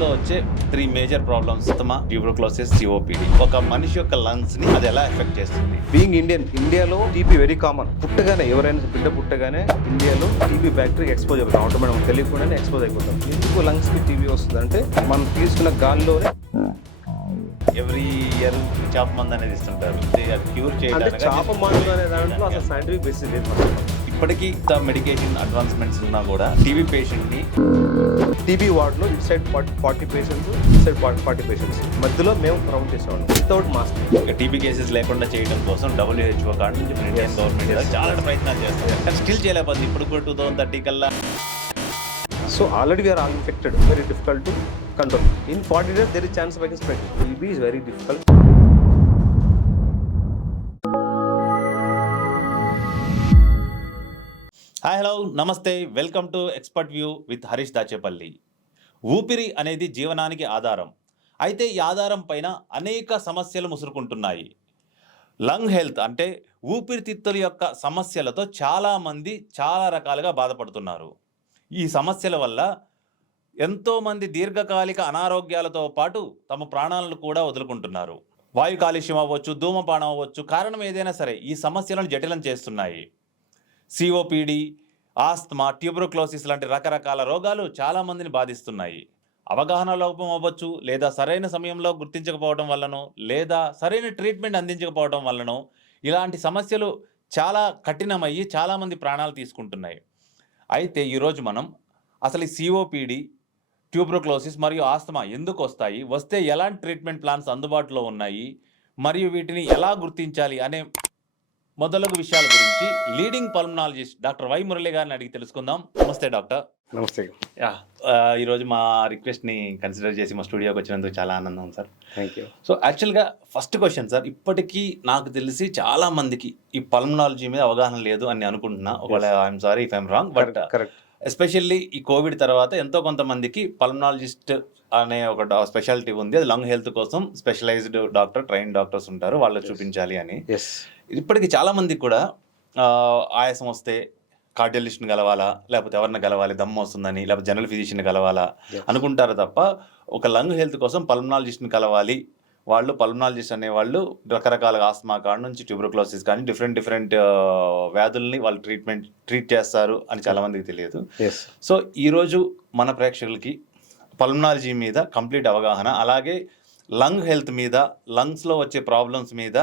లో వచ్చే 3 major problems asthma, tuberculosis, COPD. ఒక మనిషి యొక్క లంగ్స్ ని అది ఎలా ఎఫెక్ట్ చేస్తుంది? బీయింగ్ ఇండియాలో టీబీ వెరీ కామన్. పుట్టగానే ఎవరైనా బిడ్డ పుట్టగానే ఇండియాలో టీబీ బ్యాక్టీరియా ఎక్స్పోజ్ అవుతాం. ఆటోమేటిక్ తెలియకుండానే ఎక్స్పోజ్ అయిపోతాం. ఎందుకు లంగ్స్ కి టీబీ వస్తుందంటే మనం తీసుకున్న గాల్లోనే ఎవ్రీ ఇయర్ చాప మందు అనేది ఇస్తుంటారు. క్యూర్ అంటే చేయడానికి చాప మందు అనే దాంట్లో అసలు సైంటిఫిక్ బేసిస్ లేదు. ఇప్పటికీ మెడికేషన్ అడ్వాన్స్మెంట్స్ ఉన్నా కూడా టీబీ పేషెంట్ ని టీబీ వార్డులో ఇటు సైడ్ 40 పేషెంట్స్, ఇటు సైడ్ 40 పేషెంట్స్ మధ్యలో మేము రౌండ్ చేసేవాళ్ళం వితౌట్ మాస్క్. టీబీ కేసెస్ లేకుండా చేయడం కోసం WHO కాడ నుంచి ఇండియన్ గవర్నమెంట్ చాలా ప్రయత్నాలు చేస్తారు. కానీ స్టిల్ చేయలేకపోతుంది. ఇప్పుడు కూడా 2030 కల్లా. So already we are all infected. Very difficult to control. In 40 days there is chance of getting spread. TB is very difficult. Hi, hello, నమస్తే, welcome to expert view with Harish Dachepalli. ఊపిరి అనేది జీవనానికి ఆధారం. అయితే ఈ ఆధారం పైన అనేక సమస్యలు ముసురుకుంటున్నాయి. లంగ్ హెల్త్ అంటే ఊపిరితిత్తుల యొక్క సమస్యలతో చాలామంది చాలా రకాలుగా బాధపడుతున్నారు. ఈ సమస్యల వల్ల ఎంతోమంది దీర్ఘకాలిక అనారోగ్యాలతో పాటు తమ ప్రాణాలను కూడా వదులుకుంటున్నారు. వాయు కాలుష్యం అవ్వచ్చు, ధూమపానం అవ్వచ్చు, కారణం ఏదైనా సరే ఈ సమస్యలను జటిలం చేస్తున్నాయి. సిఓపిడి, ఆస్తమా, ట్యూబర్క్లోసిస్ లాంటి రకరకాల రోగాలు చాలామందిని బాధిస్తున్నాయి. అవగాహన లోపం అవ్వచ్చు, లేదా సరైన సమయంలో గుర్తించకపోవడం వల్లనో, లేదా సరైన ట్రీట్మెంట్ అందించకపోవడం వల్లనో ఇలాంటి సమస్యలు చాలా కఠినమయ్యి చాలామంది ప్రాణాలు తీసుకుంటున్నాయి. అయితే ఈరోజు మనం అసలు ఈ సిఓపిడి, ట్యూబర్క్లోసిస్ మరియు ఆస్తమా ఎందుకు వస్తాయి, వస్తే ఎలాంటి ట్రీట్మెంట్ ప్లాన్స్ అందుబాటులో ఉన్నాయి, మరియు వీటిని ఎలా గుర్తించాలి అనే మొదలగు విషయాల గురించి leading pulmonologist doctor why Murali గారిని అడిగి తెలుసుకుందాం. నమస్తే డాక్టర్. నమస్తే. ఈరోజు మా రిక్వెస్ట్ని కన్సిడర్ చేసి మా స్టూడియోకి వచ్చినందుకు చాలా ఆనందం సార్. Thank you. సో యాక్చువల్గా ఫస్ట్ క్వశ్చన్ సార్, ఇప్పటికీ నాకు తెలిసి చాలా మందికి ఈ పల్మనాలజీ మీద అవగాహన లేదు అని అనుకుంటున్నా. ఒకవేళ I'm sorry if I'm wrong, but especially ఈ కోవిడ్ తర్వాత ఎంతో కొంతమందికి పల్మనాలజిస్ట్ అనే ఒక స్పెషాలిటీ ఉంది. అది లంగ్ హెల్త్ కోసం స్పెషలైజ్డ్ డాక్టర్, ట్రైన్ డాక్టర్స్ ఉంటారు, వాళ్ళు చూపించాలి అని. ఇప్పటికి చాలా మందికి కూడా ఆయాసం వస్తే కార్డియాలజిస్ట్ని కలవాలా, లేకపోతే ఎవరిని కలవాలి, దమ్ము వస్తుందని, లేకపోతే జనరల్ ఫిజిషియన్ కలవాలా అనుకుంటారు తప్ప ఒక లంగ్ హెల్త్ కోసం పల్మనాలజిస్ట్ని కలవాలి. వాళ్ళు పల్మనాలజిస్ట్ అనేవాళ్ళు రకరకాల ఆస్తమా కాడ నుంచి ట్యూబర్క్లోసిస్ కానీ డిఫరెంట్ వ్యాధుల్ని వాళ్ళు ట్రీట్ చేస్తారు అని చాలామందికి తెలియదు. సో ఈరోజు మన ప్రేక్షకులకి పల్మనాలజీ మీద కంప్లీట్ అవగాహన, అలాగే లంగ్ హెల్త్ మీద, లంగ్స్లో వచ్చే ప్రాబ్లమ్స్ మీద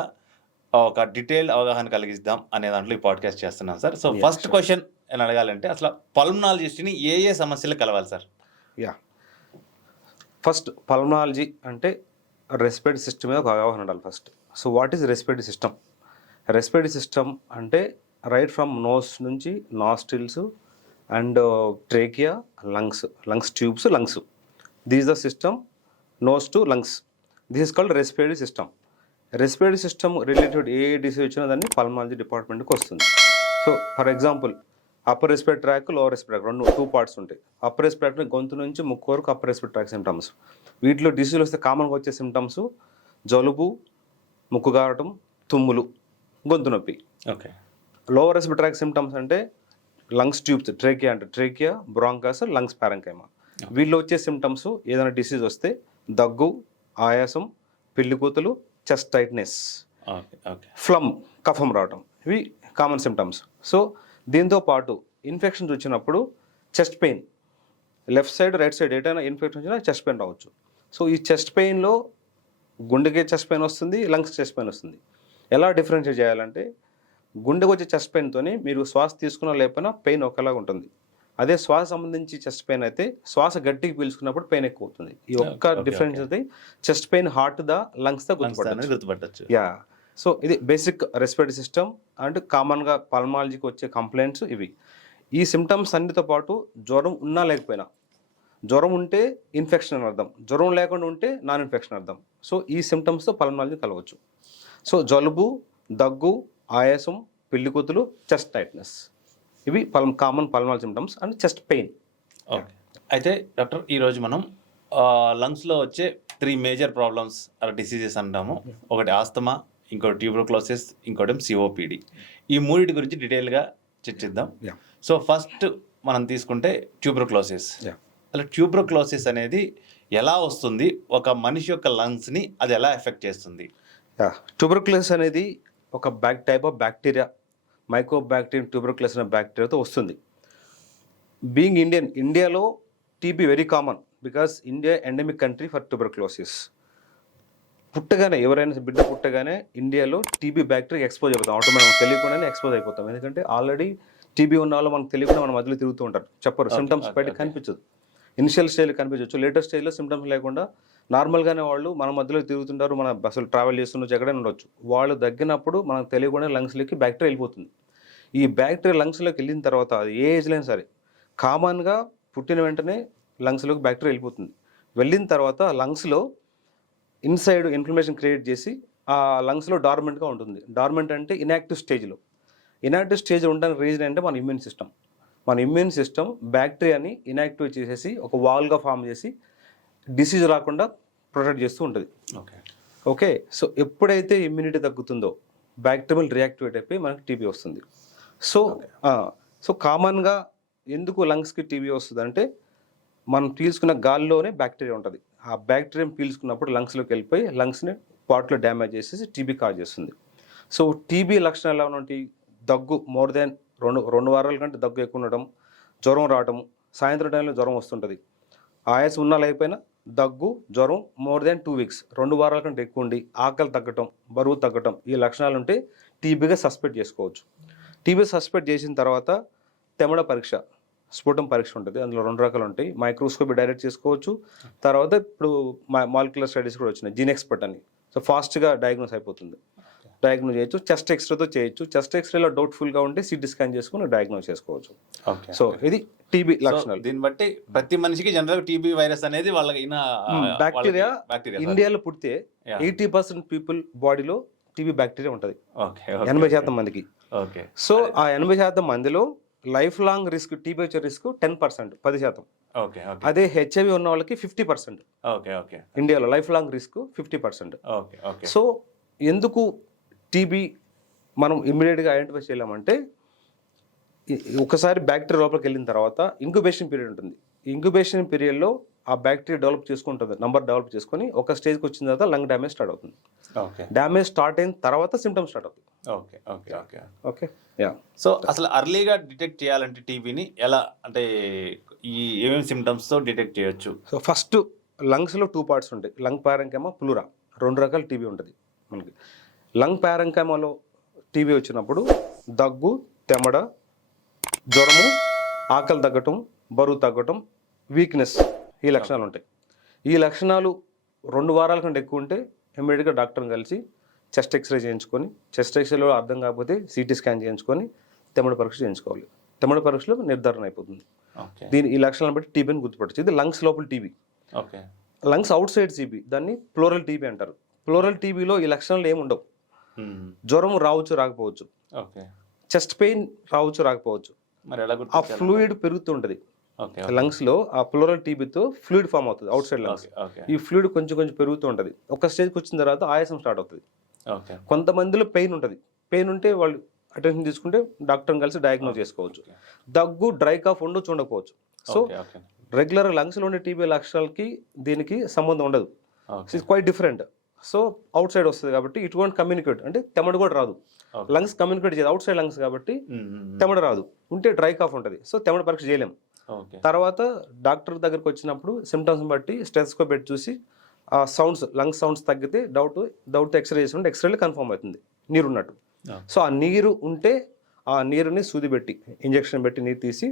ఒక డీటెయిల్డ్ అవగాహన కలిగిద్దాం అనే దాంట్లో ఈ పాడ్కాస్ట్ చేస్తున్నాం సార్. సో ఫస్ట్ క్వశ్చన్ అని అడగాలంటే అసలు పల్మనాలజిస్ట్ని ఏ సమస్యలు కలవాలి సార్? ఫస్ట్ పల్మనాలజీ అంటే రెస్పిరేటరీ సిస్టమ్ మీద ఒక అవగాహన ఉండాలి first. So what is respiratory system? Respiratory system అంటే రైట్ ఫ్రమ్ నోస్ నుంచి nostrils and trachea, lungs tubes, lungs. This the system, nose to lungs. This is called respiratory system. Respiratory system related ఏ disease వచ్చినా దాన్ని pulmonology డిపార్ట్మెంట్కి వస్తుంది. So for example upper respiratory tract, lower respiratory tract, 2 parts ఉంటాయి. Upper respiratory గొంతు నుంచి ముక్కు వరకు అప్పర్ రెస్పిరేటరీ ట్రాక్ సిమ్టమ్స్. వీటిలో డిసీజ్ వస్తే కామన్గా వచ్చే సిమ్టమ్స్ జలుబు, ముక్కు గారటం, తుమ్ములు, గొంతు నొప్పి. Okay. Lower respiratory track symptoms అంటే lungs tubes, trachea, bronchus, lungs పారెంకైమా. వీళ్ళు వచ్చే సిమ్టమ్స్ ఏదైనా డిసీజ్ వస్తే దగ్గు, ఆయాసం, పెళ్ళికూతులు, చెస్ట్ టైట్నెస్, ఫ్లమ్, కఫం రావటం, ఇవి కామన్ సిమ్టమ్స్. సో దీంతో పాటు ఇన్ఫెక్షన్స్ వచ్చినప్పుడు chest pain, left side right side ఎటైనా ఇన్ఫెక్షన్ వచ్చినా చెస్ట్ పెయిన్ రావచ్చు. సో ఈ చెస్ట్ పెయిన్లో గుండెకి చెస్ట్ పెయిన్ వస్తుంది, లంగ్స్ చెస్ట్ పెయిన్ వస్తుంది. ఎలా డిఫరెన్షియేట్ చేయాలంటే గుండెకి వచ్చే చెస్ట్ పెయిన్తో మీరు శ్వాస తీసుకున్నా లేకపోయినా పెయిన్ ఒకేలాగా ఉంటుంది. అదే శ్వాస సంబంధించి చెస్ట్ పెయిన్ అయితే శ్వాస గట్టికి పీల్చుకున్నప్పుడు పెయిన్ ఎక్కువ అవుతుంది. ఈ ఒక్క డిఫరెన్స్ అయితే చెస్ట్ పెయిన్ హార్ట్ దా, లంగ్స్ దా గుర్తుపట్టచ్చు. సో ఇది బేసిక్ రెస్పిరేటరీ సిస్టమ్ అండ్ కామన్గా పల్మనాలజీకి వచ్చే కంప్లైంట్స్ ఇవి. ఈ సిమ్టమ్స్ అన్నిటితో పాటు జ్వరం ఉన్నా లేకపోయినా, జ్వరం ఉంటే ఇన్ఫెక్షన్ అని అర్థం, జ్వరం లేకుండా ఉంటే నాన్ ఇన్ఫెక్షన్ అర్థం. సో ఈ సిమ్టమ్స్తో పల్మనాలజీ కలవచ్చు. సో జలుబు, దగ్గు, ఆయాసం, పెళ్ళికూతులు, చెస్ట్ టైట్నెస్, ఇవి common pulmonology symptoms and chest pain. Okay. అయితే డాక్టర్ ఈరోజు మనం లంగ్స్లో వచ్చే 3 మేజర్ ప్రాబ్లమ్స్ డిసీజెస్ అంటాము. ఒకటి ఆస్తమా, ఇంకోటి ట్యూబర్క్లోసిస్, ఇంకోటి సిఓపిడి. ఈ మూడింటి గురించి డీటెయిల్గా చర్చిద్దాం. సో ఫస్ట్ మనం తీసుకుంటే ట్యూబర్క్లోసిస్. అలా ట్యూబర్క్లోసిస్ అనేది ఎలా వస్తుంది, ఒక మనిషి యొక్క లంగ్స్ని అది ఎలా ఎఫెక్ట్ చేస్తుంది? ట్యూబర్క్యులోసిస్ అనేది ఒక type of bacteria, mycobacterium tuberculosis అనే బ్యాక్టీరియాతో వస్తుంది. బీయింగ్ ఇండియాలో TB very common because India endemic country for tuberculosis. పుట్టగానే ఎవరైనా బిడ్డ పుట్టగానే ఇండియాలో టీబీ బ్యాక్టీరియా ఎక్స్పోజ్ అవుతాం, ఆటోమేటిక్ మనకు తెలియకుండానే ఎక్స్పోజ్ అయిపోతాం. ఎందుకంటే ఆల్రెడీ టీబీ ఉన్న వాళ్ళు మనకు తెలియకుండా మన మధ్యలో తిరుగుతూ ఉంటారు, చెప్పరు, సిమ్టమ్స్ బయట కనిపించదు. ఇనిషియల్ స్టేజ్లో కనిపించవచ్చు, లేటెస్ట్ స్టేజ్లో సిమ్టమ్స్ లేకుండా నార్మల్గానే వాళ్ళు మన మధ్యలో తిరుగుతుంటారు, మన అసలు ట్రావెల్ చేస్తుండొచ్చు, ఎక్కడైనా ఉండొచ్చు. వాళ్ళు దగ్గినప్పుడు మనకు తెలియకుండా లంగ్స్లోకి బ్యాక్టీరియా వెళ్ళిపోతుంది. ఈ బ్యాక్టీరియా లంగ్స్లోకి వెళ్ళిన తర్వాత అది ఏ ఏజ్లో అయినా సరే కామన్గా పుట్టిన వెంటనే లంగ్స్లోకి బ్యాక్టీరియా వెళ్ళిపోతుంది. వెళ్ళిన తర్వాత లంగ్స్లో ఇన్సైడ్ ఇన్ఫ్లమేషన్ క్రియేట్ చేసి ఆ లంగ్స్లో డార్మెంట్గా ఉంటుంది. డార్మెంట్ అంటే ఇన్యాక్టివ్ స్టేజ్లో. ఇన్యాక్టివ్ స్టేజ్ ఉండడానికి రీజన్ అంటే మన ఇమ్యూన్ సిస్టమ్ బ్యాక్టీరియాని ఇన్యాక్టివ్ చేసేసి ఒక వాల్గా ఫామ్ చేసి డిసీజ్ రాకుండా ప్రొటెక్ట్ చేస్తూ ఉంటుంది. ఓకే, సో ఎప్పుడైతే ఇమ్యూనిటీ తగ్గుతుందో బ్యాక్టీరియల్ రియాక్టివేట్ అయిపోయి మనకి టీబీ వస్తుంది. సో కామన్గా ఎందుకు లంగ్స్కి టీబీ వస్తుంది అంటే మనం పీల్చుకున్న గాల్లోనే బ్యాక్టీరియా ఉంటుంది. ఆ బ్యాక్టీరియా పీల్చుకున్నప్పుడు లంగ్స్లోకి వెళ్ళిపోయి లంగ్స్ని పార్ట్లో డ్యామేజ్ చేసేసి టీబీ కాజ్ చేస్తుంది. సో టీబీ లక్షణాలు ఎలా ఉంటాయి? దగ్గు మోర్ దాన్ రెండు వారాల కంటే దగ్గు ఎక్కువ ఉండడం, జ్వరం రావడం, సాయంత్రం టైంలో జ్వరం వస్తుంటుంది. ఆయాసం ఉన్నా లేకపోయినా దగ్గు, జ్వరం మోర్ దాన్ 2 weeks 2 వారాల కంటే ఎక్కువ ఉండి ఆకలి తగ్గటం, బరువు తగ్గటం, ఈ లక్షణాలు ఉంటే టీబీగా సస్పెక్ట్ చేసుకోవచ్చు. టీబీ సస్పెక్ట్ చేసిన తర్వాత తెమడ పరీక్ష, స్ఫుటం పరీక్ష ఉంటుంది. అందులో 2 రకాలు ఉంటాయి. మైక్రోస్కోపీ డైరెక్ట్ చేసుకోవచ్చు. తర్వాత ఇప్పుడు మాలిక్యులర్ స్టడీస్ కూడా వచ్చినాయి, జీన్ ఎక్స్పర్ట్ అని. సో ఫాస్ట్గా డయాగ్నోస్ అయిపోతుంది, డయాగ్నోస్ చేయొచ్చు. చెస్ట్ ఎక్స్రేతో చేయొచ్చు. చెస్ట్ ఎక్స్రేలో డౌట్ఫుల్గా ఉంటే సిటీ స్కాన్ చేసుకుని డయాగ్నోస్ చేసుకోవచ్చు. సో ఇది టీబీ లక్షణాలు. దీన్ని బట్టి ప్రతి మనిషికి జనరల్ టీబీ వైరస్ అనేది వాళ్ళకి బ్యాక్టీరియా ఇండియాలో పుడితే 80% పీపుల్ బాడీలో టీబీ బ్యాక్టీరియా ఉంటుంది, 80% మందికి. సో ఆ 80% మందిలో లైఫ్ లాంగ్ రిస్క్, టీబీ వచ్చే రిస్క్ 10%, 10%. అదే హెచ్ఐవి ఉన్న వాళ్ళకి 50%. ఇండియాలో లైఫ్ లాంగ్ రిస్క్ 50%. సో ఎందుకు టీబీ మనం ఇమ్మీడియట్గా ఐడెంటిఫై చేయలేమంటే ఒకసారి బ్యాక్టీరియా లోపలికి వెళ్ళిన తర్వాత ఇంక్యుబేషన్ పీరియడ్ ఉంటుంది. ఇంక్యుబేషన్ పీరియడ్లో ఆ బ్యాక్టీరియా డెవలప్ చేసుకుంటుంది, నంబర్ డెవలప్ చేసుకొని ఒక స్టేజ్కి వచ్చిన తర్వాత లంగ్ డ్యామేజ్ స్టార్ట్ అవుతుంది. డ్యామేజ్ స్టార్ట్ అయిన తర్వాత సిమ్టమ్స్ స్టార్ట్ అవుతుంది. ఓకే, సో అసలు అర్లీగా డిటెక్ట్ చేయాలంటే టీబీని ఎలా, అంటే ఈ ఏమేమి సిమ్టమ్స్తో డిటెక్ట్ చేయొచ్చు? సో ఫస్ట్ లంగ్స్లో 2 parts ఉంటాయి, లంగ్ ప్యారెంకైమా, ప్లూరా, 2 రకాల టీబీ ఉంటుంది మనకి. లంగ్ ప్యారెంకైమాలో టీబీ వచ్చినప్పుడు దగ్గు, తెమడ, జ్వరము, ఆకలి తగ్గటం, బరువు తగ్గటం, వీక్నెస్, ఈ లక్షణాలు ఉంటాయి. ఈ లక్షణాలు 2 వారాల కంటే ఎక్కువ ఉంటే ఇమ్మీడియట్గా డాక్టర్ని కలిసి చెస్ట్ ఎక్స్రే చేయించుకొని, చెస్ట్ ఎక్స్రేలో అర్థం కాకపోతే సిటీ స్కాన్ చేయించుకొని తెమడ పరీక్ష చేయించుకోవాలి. తెమడ పరీక్షలో నిర్ధారణ అయిపోతుంది. ఈ లక్షణాలను బట్టి టీబీని గుర్తుపట్టచ్చు. ఇది లంగ్స్ లోపల TB. Lungs out side TB, దాన్ని ప్లోరల్ టీబీ అంటారు. ప్లోరల్ టీబీలో ఈ లక్షణాలు ఏమి ఉండవు. జ్వరం రావచ్చు, రాకపోవచ్చు, చెస్ట్ పెయిన్ రావచ్చు, రాకపోవచ్చు. ఆ ఫ్లూయిడ్ పెరుగుతుంటుంది లంగ్స్ లో. ఆ ప్లోరల్ టీబీతో ఫ్లూయిడ్ ఫామ్ అవుతుంది అవుట్ సైడ్ లంగ్స్. ఈ ఫ్లూయిడ్ కొంచెం కొంచెం పెరుగుతూ ఉంటుంది. ఒక స్టేజ్కి వచ్చిన తర్వాత ఆయాసం స్టార్ట్ అవుతుంది. కొంతమందిలో పెయిన్ ఉంటుంది. పెయిన్ ఉంటే వాళ్ళు అటెన్షన్ తీసుకుంటే డాక్టర్ని కలిసి డయాగ్నోస్ చేసుకోవచ్చు. దగ్గు, డ్రై కాఫ్ ఉండొచ్చు, ఉండకపోవచ్చు. సో రెగ్యులర్ లంగ్స్లో ఉండే టీబీ లక్షణాలకి దీనికి సంబంధం ఉండదు. It's quite different. So out side వస్తుంది కాబట్టి ఇట్ వోంట్ కమ్యూనికేట్, అంటే తెమడ కూడా రాదు. లంగ్స్ కమ్యూనికేట్ చేయదు, అవుట్ సైడ్ లంగ్స్ కాబట్టి తెమడ రాదు. ఉంటే డ్రై కాఫ్ ఉంటుంది. సో తెమడ పరీక్ష చేయలేము. తర్వాత డాక్టర్ దగ్గరికి వచ్చినప్పుడు సిమ్టమ్స్ బట్టి స్టెథోస్కోప్ పెట్టి చూసి ఆ సౌండ్స్, లంగ్ సౌండ్స్ తగ్గితే డౌట్ ఎక్స్రే చేసి ఎక్స్రేలో కన్ఫర్మ్ అవుతుంది నీరు ఉన్నట్టు. సో ఆ నీరు ఉంటే ఆ నీరుని సూది పెట్టి ఇంజెక్షన్ పెట్టి నీరు తీసి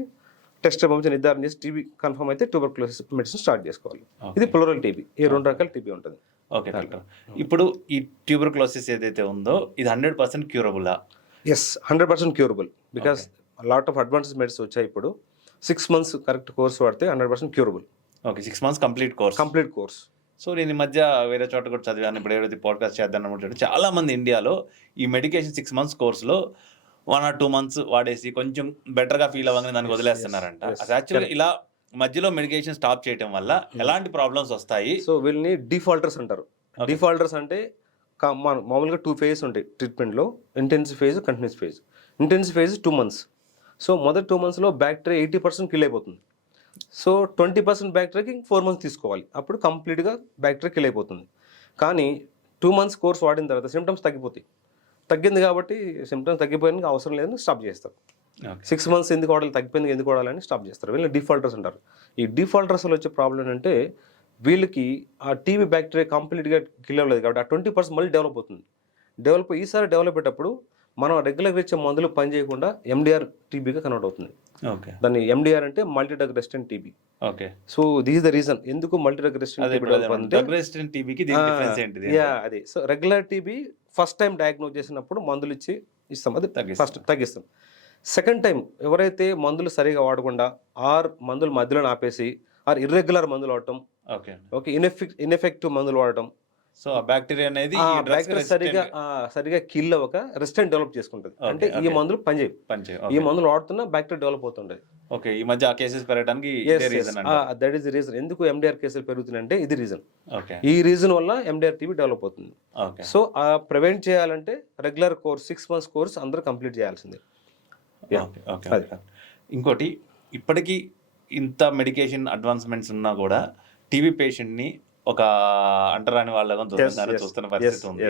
టెస్ట్ పంపించి నిర్ధారణ చేసి టీబీ కన్ఫర్మ్ అయితే ట్యూబర్క్యులోసిస్ మెడిసిన్ స్టార్ట్ చేసుకోవాలి. ఇది ప్లోరల్ టీబీ. ఈ 2 రకాల టీబీ ఉంటుంది. ఓకే డాక్టర్, ఇప్పుడు ఈ ట్యూబర్క్యులోసిస్ ఏదైతే ఉందో ఇది 100% క్యూరబులా? Yes, 100% curable. Because lot of advanced medicines వచ్చాయి. ఇప్పుడు 6 months కరెక్ట్ కోర్స్ వాడితే 100% curable. Okay, 6 months complete course. So నేను ఈ మధ్య వేరే చోట కూడా చదివాను, ఇప్పుడు ఏదైతే పాడ్కాస్ట్ చేద్దాం అనుకుంటే చాలా మంది ఇండియాలో ఈ మెడికేషన్ 6 months కోర్సులో 1 or 2 months వాడేసి కొంచెం బెటర్గా ఫీల్ అవ్వగానే దానికి వదిలేస్తున్నారంట. అది యాక్చువల్గా ఇలా మధ్యలో మెడికేషన్ స్టాప్ చేయడం వల్ల ఎలాంటి ప్రాబ్లమ్స్ వస్తాయి? సో వీళ్ళని డిఫాల్టర్స్ అంటారు. డిఫాల్టర్స్ అంటే మామూలుగా 2 phases ఉంటాయి ట్రీట్మెంట్లో, intensive phase, continuous phase. Intensive phase 2 months. So మొదటి 2 monthsలో బ్యాక్టీరియా 80% కిల్ అయిపోతుంది. సో 20% బ్యాక్టీరియాకి 4 మంత్స్ తీసుకోవాలి, అప్పుడు కంప్లీట్గా బ్యాక్టీరియా కిల్ అయిపోతుంది. కానీ 2 మంత్స్ కోర్స్ వాడిన తర్వాత సిమ్టమ్స్ తగ్గిపోతాయి. తగ్గింది కాబట్టి సిమ్టమ్స్ తగ్గిపోయిన అవసరం లేదని స్టాప్ చేస్తారు. 6 మంత్స్ ఎందుకు వాడాలి, తగ్గిపోయింది ఎందుకు వాడాలని స్టాప్ చేస్తారు. వీళ్ళని డిఫాల్టర్స్ అంటారు. ఈ డిఫాల్టర్స్లో వచ్చే ప్రాబ్లం ఏంటంటే వీళ్ళకి ఆ టీబీ బ్యాక్టీరియా కంప్లీట్గా కిల్ అవ్వలేదు కాబట్టి ఆ 20% మళ్ళీ డెవలప్ అవుతుంది. ఈసారి డెవలప్ అయ్యేటప్పుడు మనం రెగ్యులర్గా ఇచ్చే మందులు పని చేయకుండా ఎండిఆర్ టీబీగా కన్వర్ట్ అవుతుంది. ఓకే, దాన్ని ఎండిఆర్ అంటే multi drug resistant TB. Okay. So this is the reason ఎందుకు multi drug resistant TB develop అంటే డ్రగ్ రెసిస్టెంట్ టీబీకి దీనికి డిఫరెన్స్ ఏంటిది? అది so regular TB first time diagnose చేసినప్పుడు మందులు ఇచ్చి ఇస్తాం, అది ఫస్ట్ తగ్గిస్తాం. సెకండ్ టైం ఎవరైతే మందులు సరిగా వాడకుండా ఆర్ మందులు మధ్యలో ఆపేసి ఆర్ ఇర్రెగ్యులర్ మందులు వాడటం, ఓకే ఇన్ఎఫెక్టివ్ మందులు వాడటం, సో ఆ బ్యాక్టీరియా అనేది సరిగా కిల్ అవ్వక రెసిస్టెంట్ డెవలప్ చేసుకుంటుంది. అంటే ఈ మందులు పనిచేయవు, ఈ మందులు వాడుతున్నా బ్యాక్టీరియా డెవలప్ అవుతుంటది. ఓకే, ఈ మధ్య ఆ కేసెస్ పెరగడానికి దట్ ఈస్ ది రీజన్ ఎందుకు ఎండిఆర్ కేసులు పెరుగుతున్నాయంటే ఇది రీజన్. ఓకే, ఈ రీజన్ వల్ల ఎండిఆర్ టీబీ డెవలప్ అవుతుంది. సో ప్రివెంట్ చేయాలంటే రెగ్యులర్ కోర్స్ 6 మంత్స్ కోర్స్ అందరూ కంప్లీట్ చేయాల్సిందే. ఇంకోటి, ఇప్పటికీ ఇంత మెడికేషన్ అడ్వాన్స్మెంట్స్ ఉన్నా కూడా టీబీ పేషెంట్ని ఒక అంటరాని వాళ్ళగా చూస్తున్న పరిస్థితి ఉంది.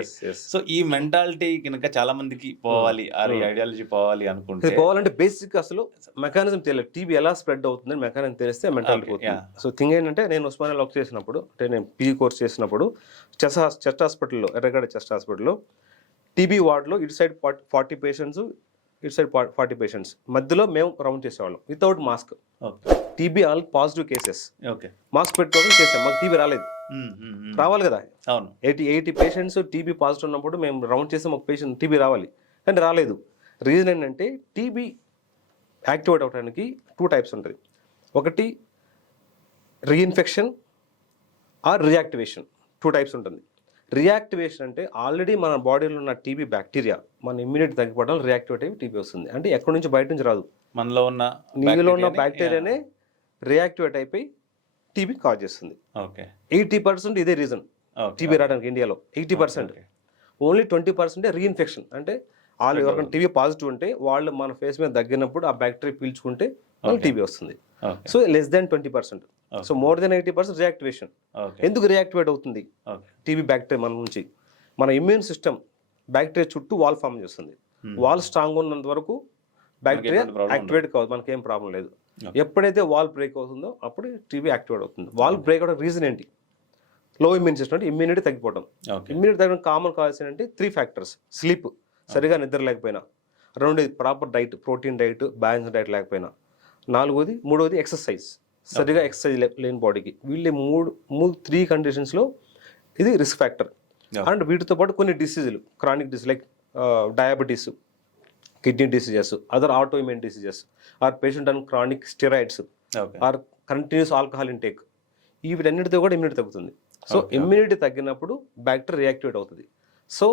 సో ఈ మెంటాలిటీ కనుక చాలా మందికి పోవాలి, ఐడియాలజీ పోవాలి అనుకుంటే పోవాలంటే బేసిక్ అసలు మెకానిజం తెలియదు. టీబీ ఎలా స్ప్రెడ్ అవుతుందని మెకానిజం తెలిస్తే మెంటాలిటీ పోతుంది. సో థింగ్ ఏంటంటే నేను ఉస్మానియా వర్క్ చేసినప్పుడు, అంటే నేను పీజీ కోర్స్ చేసినప్పుడు చెస్ట్ హాస్పిటల్లో, ఎర్రగడ్డ చెస్ట్ హాస్పిటల్లో టీబీ వార్డులో ఇటు సైడ్ 40 పేషెంట్స్, ఇటు సైడ్ 40 పేషెంట్స్, మధ్యలో మేము రౌండ్ చేసేవాళ్ళం without mask. TB all positive cases, mask పెట్టుకోవడం చేసాం, మాకు టీబీ రాలేదు. రావాలి కదా, 80 పేషెంట్స్ టీబీ పాజిటివ్ ఉన్నప్పుడు మేము రౌండ్ చేసాం, ఒక పేషెంట్ టీబీ రావాలి కానీ రాలేదు. రీజన్ ఏంటంటే టీబీ యాక్టివేట్ అవ్వడానికి 2 టైప్స్ ఉంటుంది. ఒకటి రీఇన్ఫెక్షన్ ఆర్ రియాక్టివేషన్, 2 టైప్స్ ఉంటుంది. రియాక్టివేషన్ అంటే ఆల్రెడీ మన బాడీలో ఉన్న టీబీ బ్యాక్టీరియా మన ఇమ్యూనిటీ తగ్గిపోవడం రియాక్టివేట్ అయ్యి టీబీ వస్తుంది. అంటే ఎక్కడి నుంచి బయట నుంచి రాదు, మనలో ఉన్న నీలో ఉన్న బ్యాక్టీరియానే రియాక్టివేట్ అయిపోయి టీబీ కాజ్ చేస్తుంది. 80% ఇదే రీజన్ టీబీ రావడానికి ఇండియాలో. 80%, ఓన్లీ 20% రీఇన్ఫెక్షన్. అంటే వాళ్ళు ఎవరికైనా టీబీ పాజిటివ్ ఉంటే వాళ్ళు మన ఫేస్ మీద తగ్గినప్పుడు ఆ బ్యాక్టీరియా పీల్చుకుంటే వాళ్ళు టీబీ వస్తుంది. So less than 20%. So more than 80% reactivation. ఎందుకు రియాక్టివేట్ అవుతుంది టీబీ బ్యాక్టీరియా మన నుంచి? మన ఇమ్యూన్ సిస్టమ్ బ్యాక్టీరియా చుట్టూ వాల్ ఫామ్ చేస్తుంది. వాల్ స్ట్రాంగ్ ఉన్నంత వరకు బ్యాక్టీరియా యాక్టివేట్ కాదు, మనకేం ప్రాబ్లం లేదు. ఎప్పుడైతే వాల్ బ్రేక్ అవుతుందో అప్పుడు టీబీ యాక్టివేట్ అవుతుంది. వాల్ బ్రేక్ అవడం రీజన్ ఏంటి? లో ఇమ్యూన్ సిస్టమ్, అంటే ఇమ్యూనిటీ తగ్గిపోవడం. ఇమ్యూనిటీ తగ్గడం కామన్ కావాల్సి అంటే 3 ఫ్యాక్టర్స్. స్లీప్, సరిగా నిద్ర లేకపోయినా. రెండోది proper diet, protein diet, balance diet లేకపోయినా. మూడోది ఎక్సర్సైజ్, సరిగా ఎక్సర్సైజ్ లేని బాడీకి. వీళ్ళే 3 కండిషన్స్లో ఇది రిస్క్ ఫ్యాక్టర్. అండ్ వీటితో పాటు కొన్ని డిసీజులు, chronic disease like diabetes, kidney diseases, other autoimmune diseases, or patient and chronic steroids, or continuous alcohol intake, వీటన్నిటితో కూడా ఇమ్యూనిటీ తగ్గుతుంది. సో ఇమ్యూనిటీ తగ్గినప్పుడు బ్యాక్టీరియా రియాక్టివేట్ అవుతుంది. సో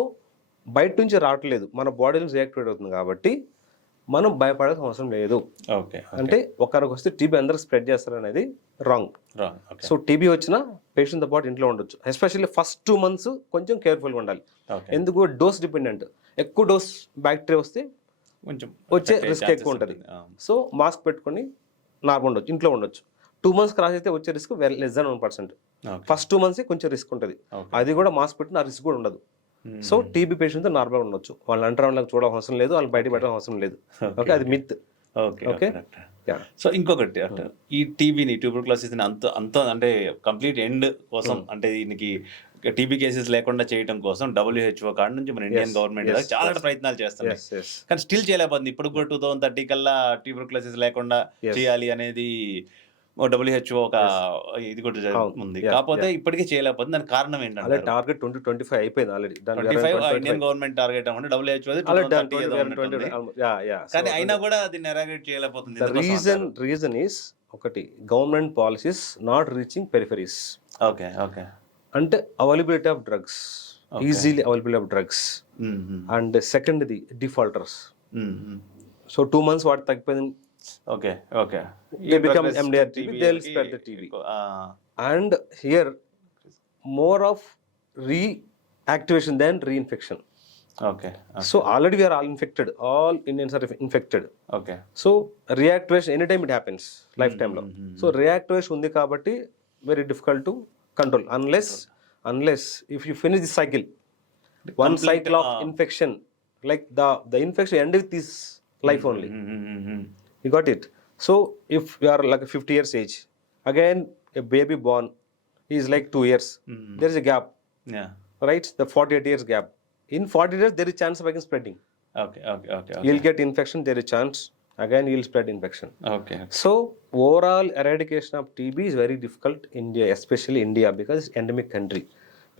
బయట నుంచి రావట్లేదు, మన బాడీ నుంచి రియాక్టివేట్ అవుతుంది కాబట్టి మనం భయపడాల్సిన అవసరం లేదు. అంటే ఒకరికి వస్తే టీబీ అందరికి స్ప్రెడ్ చేస్తారు అనేది రాంగ్. సో టీబీ వచ్చిన పేషెంట్తో పాటు ఇంట్లో ఉండొచ్చు. ఎస్పెషల్లీ ఫస్ట్ 2 months కొంచెం కేర్ఫుల్గా ఉండాలి. ఎందుకు? Dose dependent. ఎక్కువ డోస్ బ్యాక్టీరియా వస్తే కొంచెం వచ్చే రిస్క్ ఎక్కువ ఉంటుంది. సో మాస్క్ పెట్టుకొని నార్మల్ ఉండొచ్చు, ఇంట్లో ఉండొచ్చు. 2 months క్రాస్ అయితే వచ్చే risk less than 1%. First 2 months కొంచెం రిస్క్ ఉంటుంది, అది కూడా మాస్క్ పెట్టిన రిస్క్ కూడా ఉండదు. సో టీబీ పేషెంట్ నార్మల్ ఉండొచ్చు, వాళ్ళు అంటరాళ్ళకి చూడాల్సిన అవసరం లేదు, వాళ్ళు బయట పెట్టడం అవసరం లేదు. ఓకే, అది మిత్. ఓకే. సో ఇంకొకటి, ఈ టీబీని, ట్యూబర్క్లోసిస్ అంత అంటే కంప్లీట్ ఎండ్ కోసం, అంటే దీనికి టీబీ కేసెస్ లేకుండా చేయడం కోసం WHO కాడ నుంచి మన ఇండియన్ గవర్నమెంట్ చాలా ప్రయత్నాలు చేస్తున్నాయి, కానీ స్టిల్ చేయలేకపోతుంది. ఇప్పుడు కూడా 2030 కల్లా ట్యూబర్క్లోసిస్ లేకుండా చేయాలి అనేది WHO ఒక ఇది కూడా ఉంది. కాకపోతే ఇప్పటికీ చేయలేకపోతుంది. దానికి కారణం ఏంటంటే టార్గెట్ 2025 అయిపోయింది ఆల్రెడీ. ఇండియన్ గవర్నమెంట్ టార్గెట్ అంటే WHO కానీ అయినా కూడా దీన్ని ఎరాగేట్ చేయలేకపోతుంది. రీజన్ ఈస్ ఒకటి, government policies not reaching peripheries. అంటే availability of drugs, easily availability of drugs. And second the defaulters. So 2 months వాటి తగ్గిపోయింది. They become MDR TB, they'll spread the TB. And here more of reactivation than reinfection. Okay. So already we are all infected, all Indians are infected. Okay. So reactivation any time it happens life టైంలో. So reactivation ఉంది కాబట్టి very difficult to control unless if you finish the cycle, one cycle of infection, like the infection end with this life only. You got it. So if you are like 50 years age, again a baby born, he is like 2 years. There is a gap, Yeah. right? The 48 years gap. In 40 years, there is chance of again spreading. Okay. You'll get infection. There is chance again you'll spread infection. Okay. So overall eradication of TB is very difficult in India, especially India, because it's endemic country.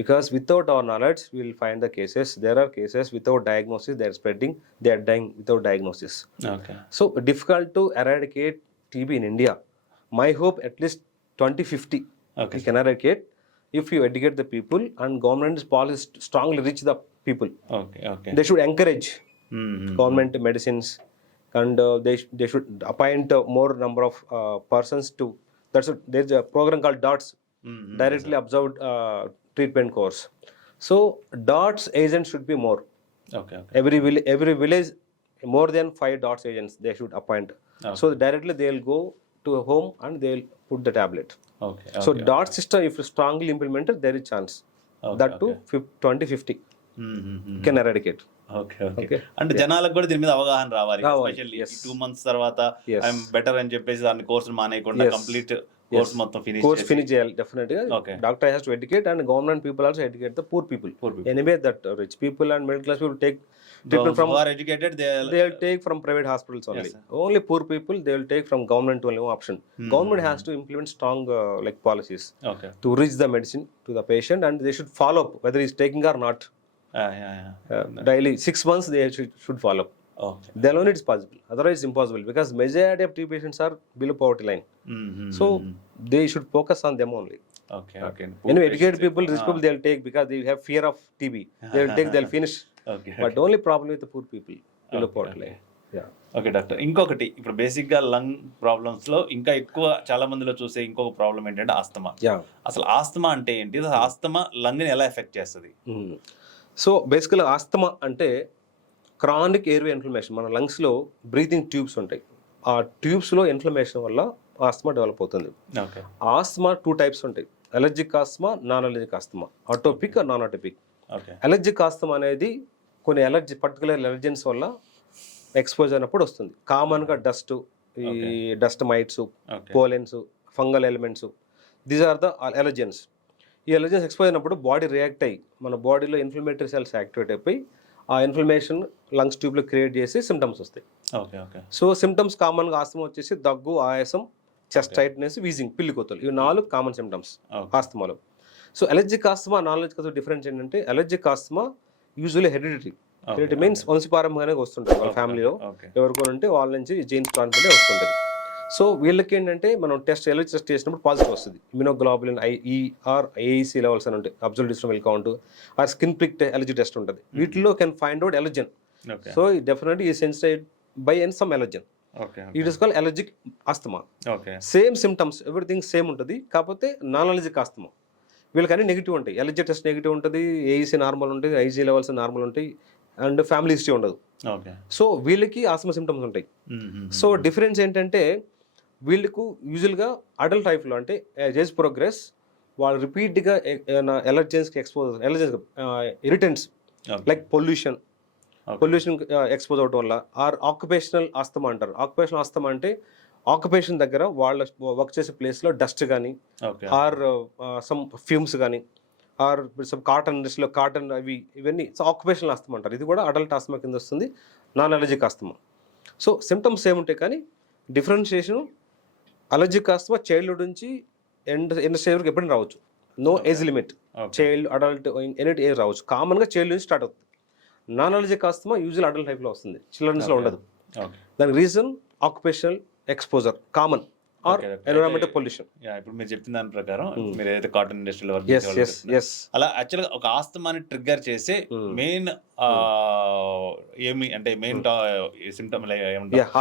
Because without our knowledge, we will find the cases. There are cases without diagnosis, they are spreading, they are dying without diagnosis. Okay. So difficult to eradicate TB in India. My hope at least 2050 Okay. we can eradicate if you educate the people and government's policies strongly reach the people. Okay. They should encourage Mm-hmm. government medicines, and they should appoint more number of persons to. There's a program called DOTS, directly observed treatment course. So DOTS agents should be more. Okay. Every village more than 5 DOTS agents they should appoint. Okay. So directly they will go to a home and they will put the tablet. Okay. So DOTS system, if strongly implemented, there is chance that to 2050 can eradicate. Okay. అంటే జనాలకు కూడా దీని మీద అవగాహన రావాలి. Especially yes. 2 months తర్వాత Yes. I'm better అని చెప్పేసి దాన్ని కోర్సు మానేయకుండా Yes. కంప్లీట్ కోర్స్ మొత్తం Course ఫినిష్ finish చేయాలి definitely. Okay. Doctor has to educate and government people also educate the poor people. Anyway, that rich people and middle class people take treatment from, or educated they will take from private hospitals only. Yes, sir. Only poor people they will take from government only option. Government has to implement strong like policies okay. to reach the medicine to the patient, and they should follow up whether he's taking or not. Daily 6 months they should follow up. Okay. Then only it's possible. Otherwise it's impossible, because majority of TB patients are below poverty line. So they should focus on them only. Okay. Anyway, educated people, rich people, they'll take because they have fear of TB. They'll take, they'll finish. Okay. But only problem with the poor people below poverty line. Yeah. Okay doctor, ఇంకొకటి ఇప్పుడు basic గా lung problems లో ఇంకా ఎక్కువ చాలా మందిలో చూసే ఇంకొక ప్రాబ్లం ఏంటంటే ఆస్తమా. Yeah. అసలు ఆస్తమా అంటే ఏంటి? అసలు ఆస్తమా లంగ్ ని ఎలా ఎఫెక్ట్ చేస్తుంది? సో బేసికల్గా ఆస్తమా అంటే క్రానిక్ ఎయిర్వే ఇన్ఫ్లమేషన్. మన లంగ్స్లో బ్రీతింగ్ ట్యూబ్స్ ఉంటాయి, ఆ ట్యూబ్స్లో ఇన్ఫ్లమేషన్ వల్ల ఆస్తమా డెవలప్ అవుతుంది. ఓకే. ఆస్తమా 2 types ఉంటాయి, allergic asthma, non allergic asthma, atopic non atopic. Okay. Allergic asthma అనేది కొన్ని పర్టికులర్ ఎలర్జెన్స్ వల్ల ఎక్స్పోజ్ అయినప్పుడు వస్తుంది. కామన్గా డస్ట్, ఈ dust mites, pollens, fungal elements, these are the allergens. ఈ ఎలర్జెన్స్ ఎక్స్పోజ్ అయినప్పుడు బాడీ రియాక్ట్ అయ్యి మన బాడీలో ఇన్ఫ్లమేటరీ సెల్స్ యాక్టివేట్ అయిపోయి ఆ ఇన్ఫ్లమేషన్ లంగ్స్ ట్యూబ్లో క్రియేట్ చేసి సిమ్టమ్స్ వస్తాయి. ఓకే. సో సిమ్టమ్స్ కామన్గా ఆస్తమా వచ్చేసి దగ్గు, ఆయాసం, చెస్ట్ టైట్నెస్, వీజింగ్, పిల్లి కోతలు, ఇవి 4 కామన్ సిమ్టమ్స్ ఆస్తమాలో. So allergic asthma, non allergic asthma difference ఏంటంటే allergic asthma usually hereditary. Hereditary means వంశపారంభంగానే వస్తుంటుంది వాళ్ళ ఫ్యామిలీలో, ఎవరికో ఉంటే వాళ్ళ నుంచి జీన్స్ ట్రాన్స్ఫర్ వస్తుంటుంది. సో వీళ్ళకి ఏంటంటే మనం ఎలర్జీ టెస్ట్ చేసినప్పుడు పాజిటివ్ వస్తుంది. ఇమ్యునోగ్లోబులిన్ AEC లెవెల్స్ అని ఉంటాయి, అబ్జర్వ్డ్ ఈస్ట్రోజెల్ count, or skin prick allergy test ఉంటుంది. వీటిలో can find out allergen. So definitely ఈ sensitized by an some allergen. It is called allergic asthma. Same symptoms, everything same ఉంటుంది, కాకపోతే non allergic asthma. వీళ్ళకి అన్ని నెగిటివ్ ఉంటాయి, allergy test negative ఉంటుంది, AEC normal ఉంటుంది, IG లెవెల్స్ నార్మల్ ఉంటాయి, and family history ఉండదు. సో వీళ్ళకి ఆస్తమా సిమ్టమ్స్ ఉంటాయి. సో డిఫరెన్స్ ఏంటంటే వీళ్ళకు యూజువల్గా అడల్ట్ లైఫ్లో అంటే ఏజ్ ప్రోగ్రెస్ వాళ్ళు రిపీట్గా ఎలర్జెన్స్కి allergens irritants like pollution expose అవడం వల్ల, ఆర్ ఆక్యుపేషనల్ ఆస్తమా అంటారు. ఆక్యుపేషనల్ ఆస్తమా అంటే ఆక్యుపేషన్ దగ్గర వాళ్ళ వర్క్ చేసే ప్లేస్లో డస్ట్ కానీ, ఆర్ సమ్ ఫ్యూమ్స్ కానీ, ఆర్ సమ్ కాటన్ ఇండస్ట్రీలో కాటన్ ఇవన్నీ. సో ఆక్యుపేషనల్ ఆస్తమా అంటారు. ఇది కూడా అడల్ట్ ఆస్తమా కింద వస్తుంది, non allergic asthma. So symptoms same ఉంటాయి, కానీ డిఫరెన్షియేషన్ అలర్జిక్ ఆస్తమా చైల్డ్హుడ్ నుంచి ఎండ్ స్టేజ్ వరకు ఎప్పుడైనా రావచ్చు. No age limit, child, adult, any age రావచ్చు. కామన్గా చైల్డ్ నుంచి స్టార్ట్ అవుతుంది. Non allergic asthma usual adult లైఫ్లో వస్తుంది, చిల్డ్రన్స్లో ఉండదు. దానికి reason occupational exposure, common, or environmental pollution. ఇప్పుడు మీరు చెప్పిన దాని ప్రకారం మీరు ఏదైతే కాటన్ ఇండస్ట్రీలో అలా యాక్చువల్గా ఒక ఆస్తమాని ట్రిగ్గర్ చేసే మెయిన్ ఏమి అంటే మెయిన్ సిమ్టమ్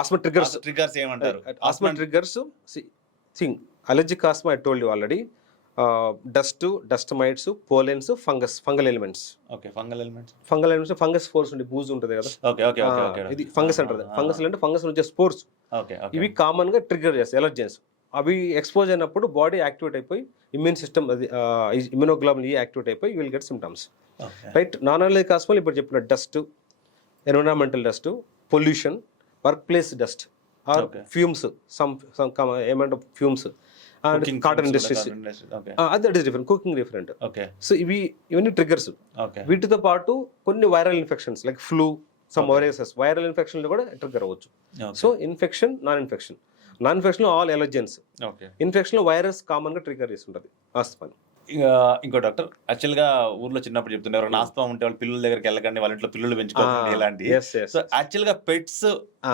ఆస్మా ట్రిగ్గర్స్ ఏమంటారు? Asthma triggers thing allergic asthma I told you already. Dust mites, pollens, fungal elements. Okay. Fungal elements. Fungus spores ఉండే బూజు ఉంటుంది కదా, ఓకే. ఓకే. ఓకే. ఓకే. ఇది ఫంగస్ అంటారు. ఫంగస్ అంటే ఫంగస్ నుంచి స్పోర్స్, ఓకే. ఓకే. ఇవి కామన్ గా ట్రిగర్ చేస్తాయి ఎలర్జెన్స్. అవి ఎక్స్పోజ్ అయినప్పుడు బాడీ యాక్టివేట్ అయిపోయి ఇమ్యూన్ సిస్టమ్, అది ఇమ్యూనోగ్లోబులిన్ ఈ యాక్టివేట్ అయిపోయి will get symptoms. Okay. Right. Non allergic asthma ఇప్పుడు చెప్పిన dust, environmental dust, pollution, workplace dust or Okay. Fumes, ఏమంటే fumes and Cooking cotton fumes, industries, cotton industry. Okay. That is different, cooking different. Okay. So ఇవన్నీ triggers. Okay. వీటితో పాటు కొన్ని viral infections like flu, some viruses, viral ఇన్ఫెక్షన్లు కూడా trigger అవ్వచ్చు. So infection, non infection all allergens. Okay. Infection virus common గా trigger చేస్తుంటది ఆస్తమాని. ఇంకో డాక్టర్, యాక్చువల్ గా ఊర్లో చిన్నప్పుడు చెప్తున్నారు, ఎవరైనా ఆస్తమా ఉంటే వాళ్ళ పిల్లల దగ్గరికి వెళ్ళకండి, వాళ్ళ ఇంట్లో పిల్లలు పెంచుకోకండి ఇలాంటి. సో యాక్చువల్ గా పెట్స్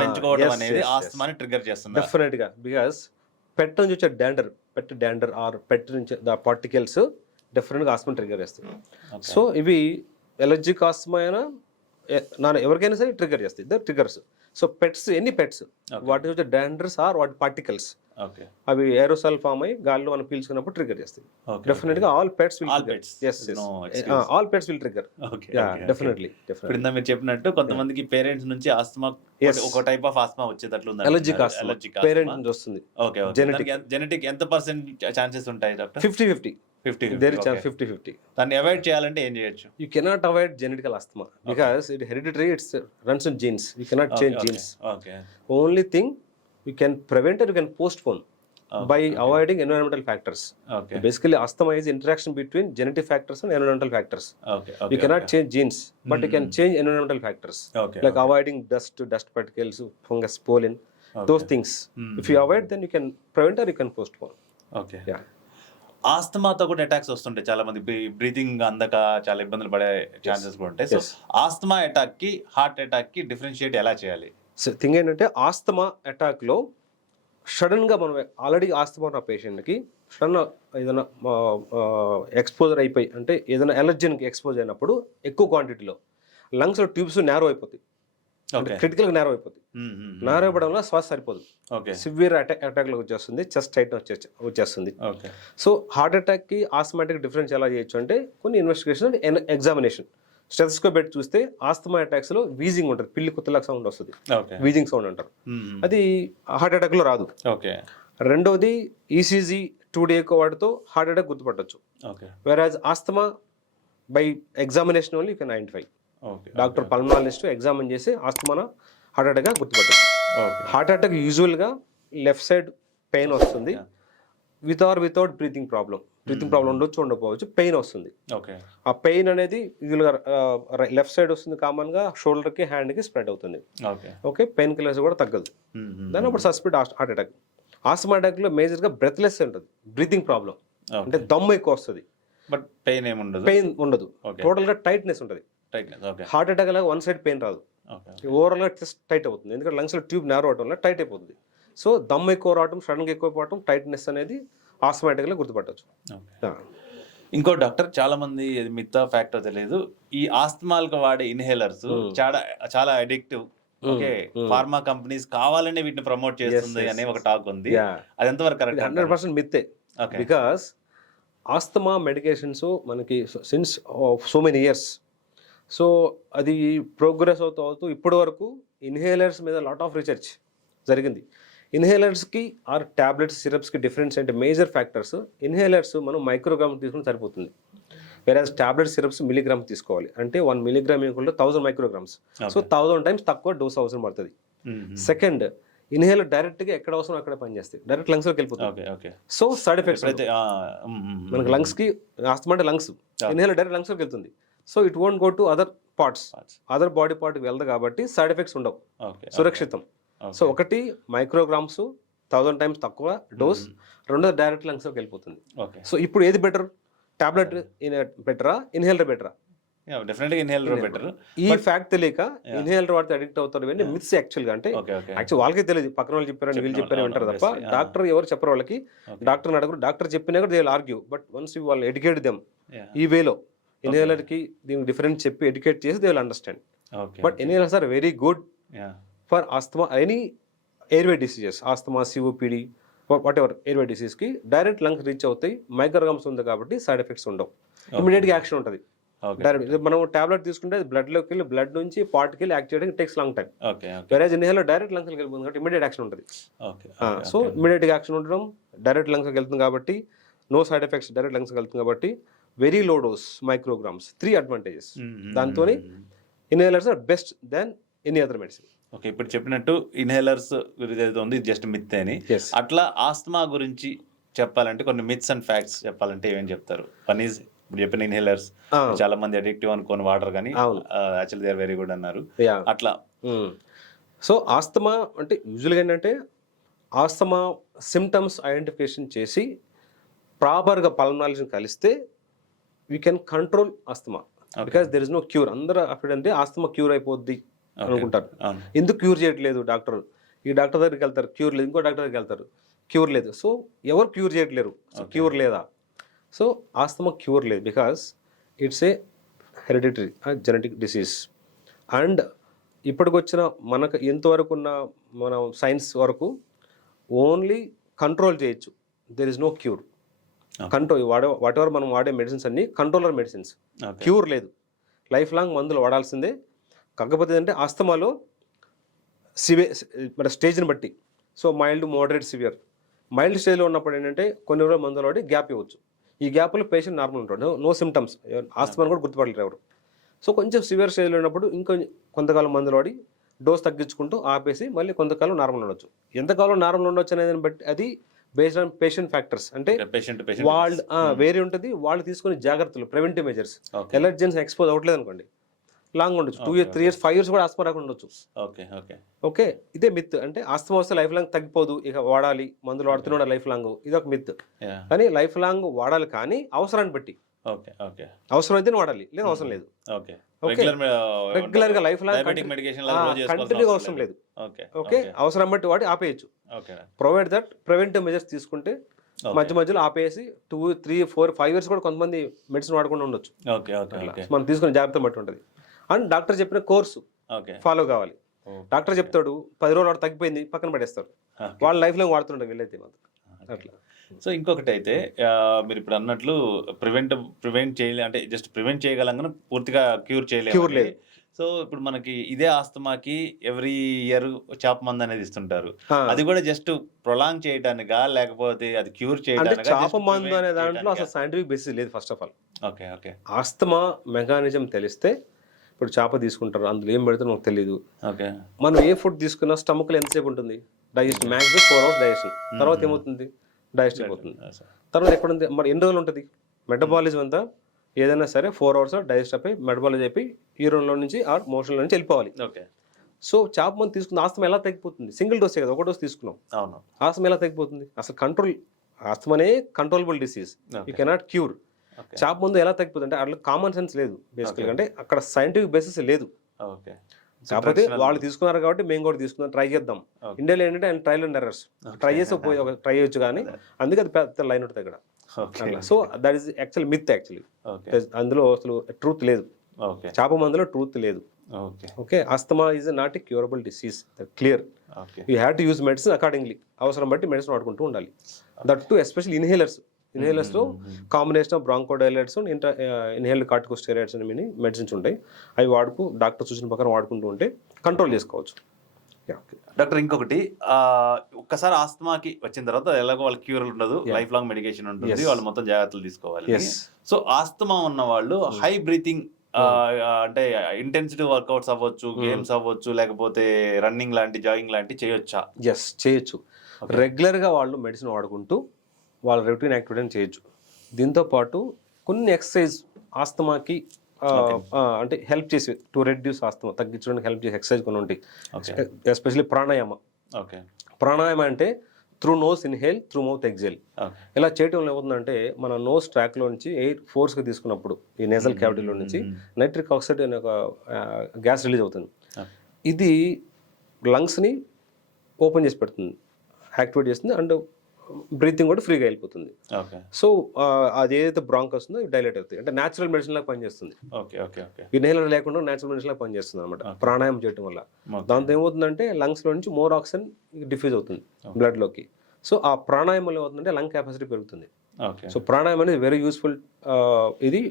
పెంచుకోవడం అనేది ఆస్తమాని ట్రిగర్ చేస్తుంది. డెఫినెట్ గా, బికాస్ పెట్ నుంచి వచ్చే డాండర్ ఆర్ పెట్ నుంచి పార్టికల్స్ డెఫినెట్ గా ఆస్తమా ట్రిగర్ చేస్తాయి. సో ఇవి ఎలర్జిక్ ఆస్తమా అయినా ఎవరికైనా సరే ట్రిగర్ చేస్తాయి, ఇద్దరు ట్రిగర్స్. సో పెట్స్, ఎన్ని పెట్స్, వాటి వచ్చే డాండర్స్ ఆర్ వాటి పార్టికల్స్, ఓకే, అవి ఏరోసాల్ ఫామ్ అయ్యి గాల్లో మనం పీల్చుకున్నప్పుడు ట్రిగర్ చేస్తాయి. డెఫినెట్ గా all pets will trigger. All pets will trigger. Definitely. ఇప్పుడు ఇందా మీరు చెప్పినట్టు కొంతమందికి పేరెంట్స్ నుంచి ఆస్తమా, ఒక టైప్ ఆఫ్ ఆస్మా వచ్చేటట్లు ఉంది. ఎలర్జిక్ ఆస్తమా పేరెంట్ నుంచి వస్తుంది. ఓకే. జెనెటిక్ ఎంత పర్సెంట్ ఛాన్సెస్ ఉంటాయి డాక్టర్? 50-50. There is 50-50. దాన్ని అవాయిడ్ చేయాలంటే ఏం చేయొచ్చు? You cannot avoid genetical asthma because it hereditary, it runs in genes. You cannot change genes. Okay. Only thing you can prevent it, you can postpone by avoiding environmental factors. Okay. Basically, asthma is interaction between genetic factors and environmental factors. Okay. You cannot change genes, but you can change environmental factors. Okay. Like avoiding dust particles, fungus, pollen, those things. If you avoid, then you can prevent or you can postpone. Okay. Yeah. ఆస్తమాతో కూడా attacks వస్తుంటాయి, చాలా మంది breathing అందక చాలా ఇబ్బందులు పడే chances కూడా ఉంటాయి. సో ఆస్తమా అటాక్ కి హార్ట్ అటాక్ కి డిఫరెన్షియేట్ ఎలా చేయాలి? సో థింగ్ ఏంటంటే ఆస్తమా అటాక్ లో సడన్ గా మనం ఆల్రెడీ ఆస్తమా ఉన్న పేషెంట్ కి సడన్ ఏదైనా ఎక్స్పోజర్ అయిపోయి, అంటే ఏదైనా ఎలర్జెన్కి ఎక్స్పోజ్ అయినప్పుడు ఎక్కువ క్వాంటిటీలో లంగ్స్ లో ట్యూబ్స్ నేరో అయిపోతాయి, క్రిటికల్ గా నేరో అయిపోతుంది. నేరో అయిపోవడం వల్ల శ్వాస సరిపోదు, సివియర్ అటాక్ లో వచ్చేస్తుంది, చెస్ట్ టైట్ వచ్చేస్తుంది. సో హార్ట్ అటాక్ కి ఆస్తమాటిక్ డిఫరెన్స్ ఎలా చేయొచ్చు అంటే కొన్ని ఇన్వెస్టిగేషన్, ఎగ్జామినేషన్, స్టెథోస్కోప్ పెట్టి చూస్తే ఆస్తమా అటాక్స్ లో వీజింగ్ ఉంటుంది, పిల్లి కుత్తలాగా సౌండ్ వస్తుంది, వీజింగ్ సౌండ్ అంటారు, అది హార్ట్ అటాక్ లో రాదు. రెండోది ఈసీజీ 2D ఎక్కువ వాటితో హార్ట్ అటాక్ గుర్తుపట్టవచ్చు. Whereas asthma by examination only you can identify. Doctor pulmonologist examine చేసి ఆస్తమాన హార్ట్ అటాక్ గా గుర్తుపట్టచ్చు. హార్ట్ అటాక్ యూజువల్గా లెఫ్ట్ సైడ్ పెయిన్ వస్తుంది, with or without breathing problem ఉండొచ్చు, ఉండకపోవచ్చు, పెయిన్ వస్తుంది. ఆ పెయిన్ అనేది యూజువల్గా లెఫ్ట్ సైడ్ వస్తుంది, కామన్గా షోల్డర్కి, హ్యాండ్కి స్ప్రెడ్ అవుతుంది. ఓకే, పెయిన్ కిల్లర్స్ కూడా తగ్గదు, దాని అప్పుడు సస్పెక్ట్ హార్ట్ అటాక్. ఆస్తమా అటాక్లో మేజర్గా బ్రెత్లెస్ ఉంటుంది, బ్రీతింగ్ ప్రాబ్లం, అంటే దమ్ము ఎక్కువ వస్తుంది, బట్ పెయిన్ ఉండదు, టోటల్గా టైట్నెస్ ఉంటుంది. హార్ట్ అటాక్ లాగా వన్ సైడ్ పెయిన్ రాదు, ఓవరాల్గా చెస్ట్ టైట్ అవుతుంది, ఎందుకంటే లంగ్స్లో ట్యూబ్ నేరో అవడం వల్ల టైట్ అయిపోతుంది. సో దమ్ ఎక్కువ రావడం, సడన్గా ఎక్కువ పోవడం, టైట్నెస్ అనేది ఆస్తమాటిక్గా గుర్తుపట్టవచ్చు. ఇంకో డాక్టర్, చాలా మంది మిగతా ఫ్యాక్టర్ తెలియదు, ఈ ఆస్తమాలకు వాడే ఇన్హేలర్స్ చాలా అడిక్టివ్. ఓకే, ఫార్మా కంపెనీస్ కావాలనే వీటిని ప్రమోట్ చేస్తుంది అనే ఒక టాక్ ఉంది, అది ఎంతవరకు కరెక్ట్? 100% మిత్తే. బికాస్ ఆస్తమా మెడికేషన్స్ మనకి since so many years, so అది ప్రోగ్రెస్ అవుతూ ఇప్పటి వరకు ఇన్హేలర్స్ మీద లాట్ ఆఫ్ రీసెర్చ్ జరిగింది. ఇన్హేలర్స్కి ఆర్ ట్యాబ్లెట్స్, సిరప్స్కి డిఫరెన్స్ అంటే మేజర్ ఫ్యాక్టర్స్, ఇన్హేలర్స్ మనం మైక్రోగ్రామ్ తీసుకుని సరిపోతుంది, వేరే ట్యాబ్లెట్ సిరప్స్ మిలీగ్రామ్ తీసుకోవాలి, అంటే 1 milligram equal to 1000 micrograms. So 1000 times తక్కువ డోస్ అవసరం పడుతుంది. సెకండ్, ఇన్హేలర్ డైరెక్ట్గా ఎక్కడ అవసరం అక్కడ పనిచేస్తాయి, డైరెక్ట్ లంగ్స్లోకి వెళ్ళిపోతుంది. సో సైడ్ ఎఫెక్ట్స్ మనకి లంగ్స్కి, ఆస్తమా అంటే లంగ్స్, ఇన్హేలర్ డైరెక్ట్ లంగ్స్లోకి వెళ్తుంది, so it won't go to other parts, other body పార్ట్కి వెళ్ళదు, కాబట్టి సైడ్ ఎఫెక్ట్స్ ఉండవు, సురక్షితం. సో ఒకటి మైక్రోగ్రామ్స్ 1000 times తక్కువ డోస్, రెండోది డైరెక్ట్ లంగ్స్లోకి వెళ్ళిపోతుంది. సో ఇప్పుడు ఏది బెటర్, టాబ్లెట్ బెటరా, ఇన్హేలర్ బెటరా? డెఫినెట్గా ఇన్హేలర్ బెటర్. ఈ ఫ్యాక్ట్ తెలియక ఇన్హేలర్ వాడితే అడిక్ట్ అవుతారు, ఇవన్నీ మిత్స్ యాక్చువల్గా. అంటే యాక్చువల్ వాళ్ళకే తెలియదు, పక్కన వాళ్ళు చెప్పారని వీళ్ళు చెప్పారని వింటారు తప్ప డాక్టర్ ఎవరు చెప్పరు వాళ్ళకి. డాక్టర్ని అడగరు, డాక్టర్ చెప్పినా కూడా they will argue, but once వాళ్ళు ఎడ్యుకేట్ దెమ్ ఈ వేలో, ఇన్హేలర్కి దీనికి డిఫరెన్స్ చెప్పి ఎడ్యుకేట్ చేసి they will understand. But inhalers are very good for asthma, any airway diseases, asthma, COPD, whatever airway డిసీజ్కి డైరెక్ట్ లంగ్స్ రీచ్ అవుతాయి. మైక్రోగ్రామ్స్ ఉంది కాబట్టి సైడ్ ఎఫెక్ట్స్ ఉండవు, ఇమీడియట్గా యాక్షన్ ఉంటుంది. డైరెక్ట్ మనం టాబ్లెట్ తీసుకుంటే బ్లడ్లోకి వెళ్ళి బ్లడ్ నుంచి పార్ట్కి వెళ్ళి యాక్ట్ చేయడానికి టేక్స్ లాంగ్ టైం. వేరే ఇన్హేలర్ డైరెక్ట్ లంగ్స్కి వెళ్ళిపోతుంది కాబట్టి ఇమీడియట్ యాక్షన్ ఉంటుంది. సో ఇమీడియట్గా యాక్షన్ ఉండడం, డైరెక్ట్ లంగ్స్కి వెళ్తుంది కాబట్టి నో సైడ్ ఎఫెక్ట్స్, డైరెక్ట్ లంగ్స్కి వెళ్తుంది కాబట్టి very low dose micrograms, 3 advantages. దాంతో inhalers are best than any other medicine. Okay, ఇప్పుడు చెప్పినట్టు ఇన్హేలర్స్ గురించి ఉంది జస్ట్ మిత్ అని, అట్లా ఆస్తమా గురించి చెప్పాలంటే కొన్ని మిత్స్ అండ్ ఫ్యాక్ట్స్ చెప్పాలంటే ఏమేమి చెప్తారు? వన్ ఈజ్ ఇప్పుడు చెప్పిన ఇన్హేలర్స్ చాలా మంది అడిక్టివ్ అనుకోని వాటర్, కానీ actually they are very good అన్నారు అట్లా. సో ఆస్తమా అంటే యూజువల్గా ఏంటంటే ఆస్తమా సిమ్టమ్స్ ఐడెంటిఫికేషన్ చేసి ప్రాపర్గా పల్మనాలజీని కలిస్తే we can control asthma, because there is no cure. అందరూ అప్పుడంటే ఆస్తమా క్యూర్ అయిపోద్ది అనుకుంటారు. ఎందుకు క్యూర్ చేయట్లేదు డాక్టర్? ఈ డాక్టర్ దగ్గరికి వెళ్తారు, క్యూర్ లేదు, ఇంకో డాక్టర్ దగ్గరికి వెళ్తారు, క్యూర్ లేదు. సో ఎవరు క్యూర్ చేయట్లేరు, క్యూర్ లేదా? సో ఆస్తమా క్యూర్ లేదు because it's a hereditary genetic disease. And ఇప్పటికొచ్చిన మనకు ఎంతవరకు ఉన్న మన సైన్స్ వరకు ఓన్లీ కంట్రోల్ చేయొచ్చు, there is no cure. Control whatever మనం వాడే మెడిసిన్స్ అన్ని కంట్రోలర్ మెడిసిన్స్, క్యూర్ లేదు. లైఫ్ లాంగ్ మందులు వాడాల్సిందే. కాకపోతే ఏంటంటే ఆస్తమాలో మన స్టేజ్ని బట్టి, so mild, moderate, severe. Mild స్టేజ్లో ఉన్నప్పుడు ఏంటంటే కొన్ని రోజులు మందులు వాడి గ్యాప్ ఇవ్వచ్చు. ఈ గ్యాప్లో పేషెంట్ నార్మల్ ఉంటాడు, నో సిమ్టమ్స్, ఆస్తమాని కూడా గుర్తుపడలేరు ఎవరు. సో కొంచెం సివియర్ స్టేజ్లో ఉన్నప్పుడు ఇంకా కొంతకాలం మందులు వాడి డోస్ తగ్గించుకుంటూ ఆపేసి మళ్ళీ కొంతకాలం నార్మల్ ఉండొచ్చు. ఎంతకాలం నార్మల్ ఉండొచ్చు అనేది బట్టి అది బేస్డ్ ఆన్ పేషెంట్ ఫ్యాక్టర్స్. అంటే వాళ్ళు వేరే ఉంటుంది, వాళ్ళు తీసుకునే జాగ్రత్తలు, ప్రివెంటివ్ మెజర్స్. ఎలర్జెన్స్ ఎక్స్పోజ్ అవ్వట్లేదు అనుకోండి, లాంగ్ ఉండొచ్చు, 2 years 3 years 5 years కూడా ఆస్తమా రాకుండా ఉండొచ్చు. ఓకే, ఇదే మిత్. అంటే ఆస్తమా వస్తే లైఫ్ లాంగ్ తగ్గిపోదు, ఇక వాడాలి, మందులు వాడుతున్నాడు లైఫ్ లాంగ్, ఇది ఒక మిత్. కానీ లైఫ్ లాంగ్ వాడాలి, కానీ అవసరాన్ని బట్టి. అవసరం అయితే వాడాలి, లేదు అవసరం లేదు. రెగ్యులర్ గా లైఫ్ లాంగ్ కంటిన్యూగా అవసరం లేదు. ఓకే, అవసరం బట్టి వాడి ఆపేయచ్చు, ప్రొవైడ్ దట్ ప్రివెంటివ్ మెజర్స్ తీసుకుంటే. మధ్య మధ్యలో ఆపేసి 2, 3, 4, 5 years కూడా కొంతమంది మెడిసిన్ వాడకుండా ఉండొచ్చు. మనం తీసుకునే జాగ్రత్త బట్టి ఉంటుంది. అండ్ డాక్టర్ చెప్పిన కోర్సు ఫాలో కావాలి. డాక్టర్ చెప్తాడు 10 రోజులు వాడు తగ్గిపోయింది, పక్కన పడేస్తారు, వాళ్ళ లైఫ్ లాంగ్ వాడుతుంటారు వీళ్ళైతే అట్లా. సో ఇంకొకటి అయితే మీరు ఇప్పుడు అన్నట్లు ప్రివెంట్ చేయాలి అంటే జస్ట్ ప్రివెంట్ చేయగలం కానీ పూర్తిగా క్యూర్ చేయలేదు. సో ఇప్పుడు మనకి ఇదే ఆస్తమాకి ఎవ్రీ ఇయర్ చాప మందు అనేది ఇస్తుంటారు, అది కూడా జస్ట్ ప్రొలాంగ్ చేయడానికా లేకపోతే అది క్యూర్ చేయడానికి? చాప మందు అనే దాంట్లో అసలు సైంటిఫిక్ బేసిస్ లేదు first of all. Okay, asthma mechanism తెలిస్తే, ఇప్పుడు చేప తీసుకుంటారు, అందులో ఏం పెడతారో నాకు తెలియదు. మనం ఏ ఫుడ్ తీసుకున్నా స్టమక్లో ఎంతసేపు ఉంటుంది డైజెషన్? మ్యాక్సిమం 4 hours డైజెషన్, తర్వాత ఏమవుతుంది? డైజెస్ట్ అయిపోతుంది. తర్వాత ఎక్కడ ఉంది మరి ఎన్ని రోజులు ఉంటుంది మెటబాలిజం అంతా? ఏదైనా సరే 4 hours డైజెస్ట్ అయిపోయి మెటబాలిజం అయిపోయి యూరిన్లో నుంచి ఆర్ మోషన్లో నుంచి వెళ్ళిపోవాలి. సో చేప మందు తీసుకున్న ఆస్తమా ఎలా తగ్గిపోతుంది? సింగిల్ డోసే కదా, ఒక డోస్ తీసుకున్నాం, ఆస్తమా ఎలా తగ్గిపోతుంది? అసలు కంట్రోల్, ఆస్తమానే controllable disease, you cannot cure. చేప మందు ఎలా తగ్గిపోతుంది అంటే అట్లా కామన్ సెన్స్ లేదు బేసికల్గా, అంటే అక్కడ సైంటిఫిక్ బేసిస్ లేదు. కాకపోతే వాళ్ళు తీసుకున్నారు కాబట్టి మేము కూడా తీసుకుందాం, ట్రై చేద్దాం. ఇండియాలో ఏంటంటే ఆయన ట్రయల్ అండ్ ఎర్రర్స్, ట్రై చేసి ట్రై చేయొచ్చు, కానీ అందుకే అది పెద్ద లైన్ ఉంటుంది ఇక్కడ. So that is actual myth. Actually అందులో అసలు ట్రూత్ లేదు, చేప మందులో ట్రూత్ లేదు. Okay, asthma is not a curable disease, clear. You have to use medicine accordingly, అవసరం బట్టి మెడిసిన్ వాడుకుంటూ ఉండాలి. దట్ టు ఎస్పెషల్లీ ఇన్హేలర్స్లో combination of bronchodilators, inhaled corticosteroids అని మెడిసిన్స్ ఉంటాయి. అవి డాక్టర్ సూచన ప్రకారం వాడుకుంటూ ఉంటే కంట్రోల్ చేసుకోవచ్చు. డాక్టర్ ఇంకొకటి, ఒక్కసారి ఆస్తమాకి వచ్చిన తర్వాత ఎలాగో వాళ్ళకి క్యూర్ ఉండదు, లైఫ్ లాంగ్ మెడికేషన్ ఉంటుంది, వాళ్ళు మొత్తం జాగ్రత్తలు తీసుకోవాలి. సో ఆస్తమా ఉన్న వాళ్ళు హై బ్రీతింగ్ అంటే ఇంటెన్సిటీ వర్కౌట్స్ అవ్వచ్చు, గేమ్స్ అవ్వచ్చు, లేకపోతే రన్నింగ్ లాంటి, జాగింగ్ లాంటి చేయొచ్చా? చేయొచ్చు. రెగ్యులర్గా వాళ్ళు మెడిసిన్ వాడుకుంటూ వాళ్ళ రొటీన్ యాక్టివిటీని చేయొచ్చు. దీంతోపాటు కొన్ని ఎక్సర్సైజ్ ఆస్తమాకి అంటే హెల్ప్ చేసి, టు రెడ్యూస్ ఆస్తమా తగ్గించడానికి హెల్ప్ చేసే ఎక్సర్సైజ్ కొన్ని ఉంటాయి. ఎస్పెషల్లీ ప్రాణాయామ. ప్రాణాయామ అంటే through nose inhale, through mouth exhale. ఇలా చేయటం వల్ల ఏమవుతుందంటే మన నోస్ ట్రాక్లో నుంచి ఎయిర్ ఫోర్స్గా తీసుకున్నప్పుడు ఈ నేజల్ క్యావిటీలో నుంచి నైట్రిక్ ఆక్సైడ్ అనే ఒక గ్యాస్ రిలీజ్ అవుతుంది. ఇది లంగ్స్ని ఓపెన్ చేసి పెడుతుంది, యాక్టివేట్ చేస్తుంది, అండ్ బ్రీతింగ్ కూడా ఫ్రీగా వెళ్ళిపోతుంది. సో అది ఏదైతే బ్రాంకస్ వస్తుందో డైలేట్ అవుతుంది, అంటే న్యాచురల్ మెడిసిన్ లాగా పనిచేస్తుంది. ఇన్హేలర్ లేకుండా న్యాచురల్ మెడిసిన్ లాగా పనిచేస్తుంది అనమాట ప్రాణాయామం చేయడం వల్ల. దాంతో ఏమవుతుందంటే లంగ్స్లో నుంచి మోర్ ఆక్సిజన్ డిఫ్యూజ్ అవుతుంది బ్లడ్లోకి. సో ఆ ప్రాణాయామంలో ఏమవుతుందంటే లంగ్ కెపాసిటీ పెరుగుతుంది. ఓకే. సో ప్రాణాయామం అనేది వెరీ యూస్ఫుల్. ఇది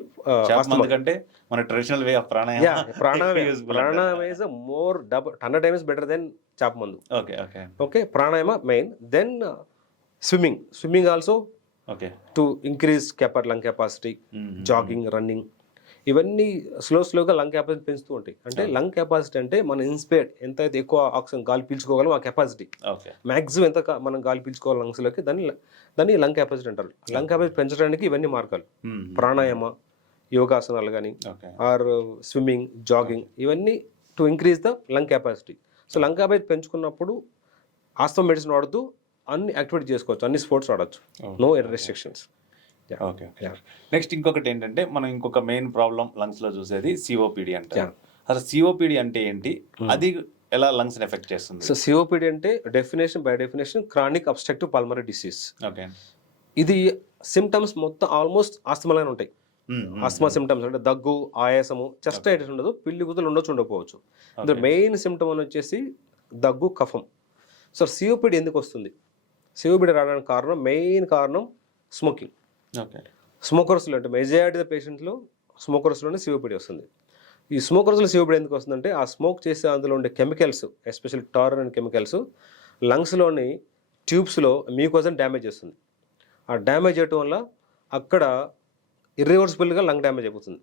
చేప కంటే మన traditional way of pranayama pranayama is more 100 times better then చేప మందు. Okay. Okay. Okay, pranayama main. Then swimming also okay. To increase lung capacity. Jogging, running, ఇవన్నీ స్లోగా లంగ్ కెపాసిటీ పెంచుతూ ఉంటాయి. అంటే లంగ్ కెపాసిటీ అంటే మనం ఇన్స్పైర్డ్ ఎంత అయితే ఎక్కువ ఆక్సిజన్ గాలి పీల్చుకోగలం ఆ కెపాసిటీ, ఓకే. మ్యాక్సిమం ఎంత మనం గాలి పీల్చుకోవాలి లంగ్స్లోకి, దాన్ని లంగ్ కెపాసిటీ అంటారు. లంగ్ కెపాసిటీ పెంచడానికి ఇవన్నీ మార్గాలు, ప్రాణాయామ, యోగాసనాలు కానీ, ఓకే. ఆర్ స్విమ్మింగ్, జాగింగ్, ఇవన్నీ to increase the lung capacity. So lung capacity పెంచుకున్నప్పుడు ఆస్తమా మెడిసిన్ వాడుతూ అన్ని యాక్టివిటీ చేసుకోవచ్చు, అన్ని స్పోర్ట్స్ ఆడవచ్చు, నో రెస్ట్రిక్షన్స్. ఓకే. నెక్స్ట్ ఇంకొకటి ఏంటంటే మనం ఇంకొక మెయిన్ ప్రాబ్లం లంగ్స్ లో చూసేది సిఓపిడి అంటారు. అసలు సిఓపిడి అంటే ఏంటి, అది ఎలా లంగ్స్ ఎఫెక్ట్ చేస్తుంది? సో సిఓపిడి అంటే by definition chronic obstructive pulmonary disease. Okay. ఇది సిమ్టమ్స్ మొత్తం ఆల్మోస్ట్ ఆస్తమాలానే ఉంటాయి. ఆస్తమా సిమ్టమ్స్ అంటే దగ్గు, ఆయాసము, చెస్ట్ రైటిస్ ఉండదు, పిల్లి గుతులు ఉండకపోవచ్చు. ఇందులో మెయిన్ సిమ్టమ్ అని వచ్చేసి దగ్గు, కఫం. సో సిఓపిడి ఎందుకు వస్తుంది? సిఓపిడి రావడానికి మెయిన్ కారణం స్మోకింగ్. ఓకే. స్మోకర్స్లో అంటే మెజారిటీ ఆఫ్ పేషెంట్స్లో స్మోకర్స్లోనే సిఓపిడి వస్తుంది. ఈ స్మోకర్స్లో సిఓపిడి ఎందుకు వస్తుందంటే ఆ స్మోక్ చేసే అందులో ఉండే chemicals, especially tar and chemicals లంగ్స్లోని ట్యూబ్స్లో మ్యూకోజన్ డ్యామేజ్ చేస్తుంది. ఆ డ్యామేజ్ చేయటం వల్ల అక్కడ ఇర్రివర్సిబుల్గా లంగ్ డ్యామేజ్ అయిపోతుంది.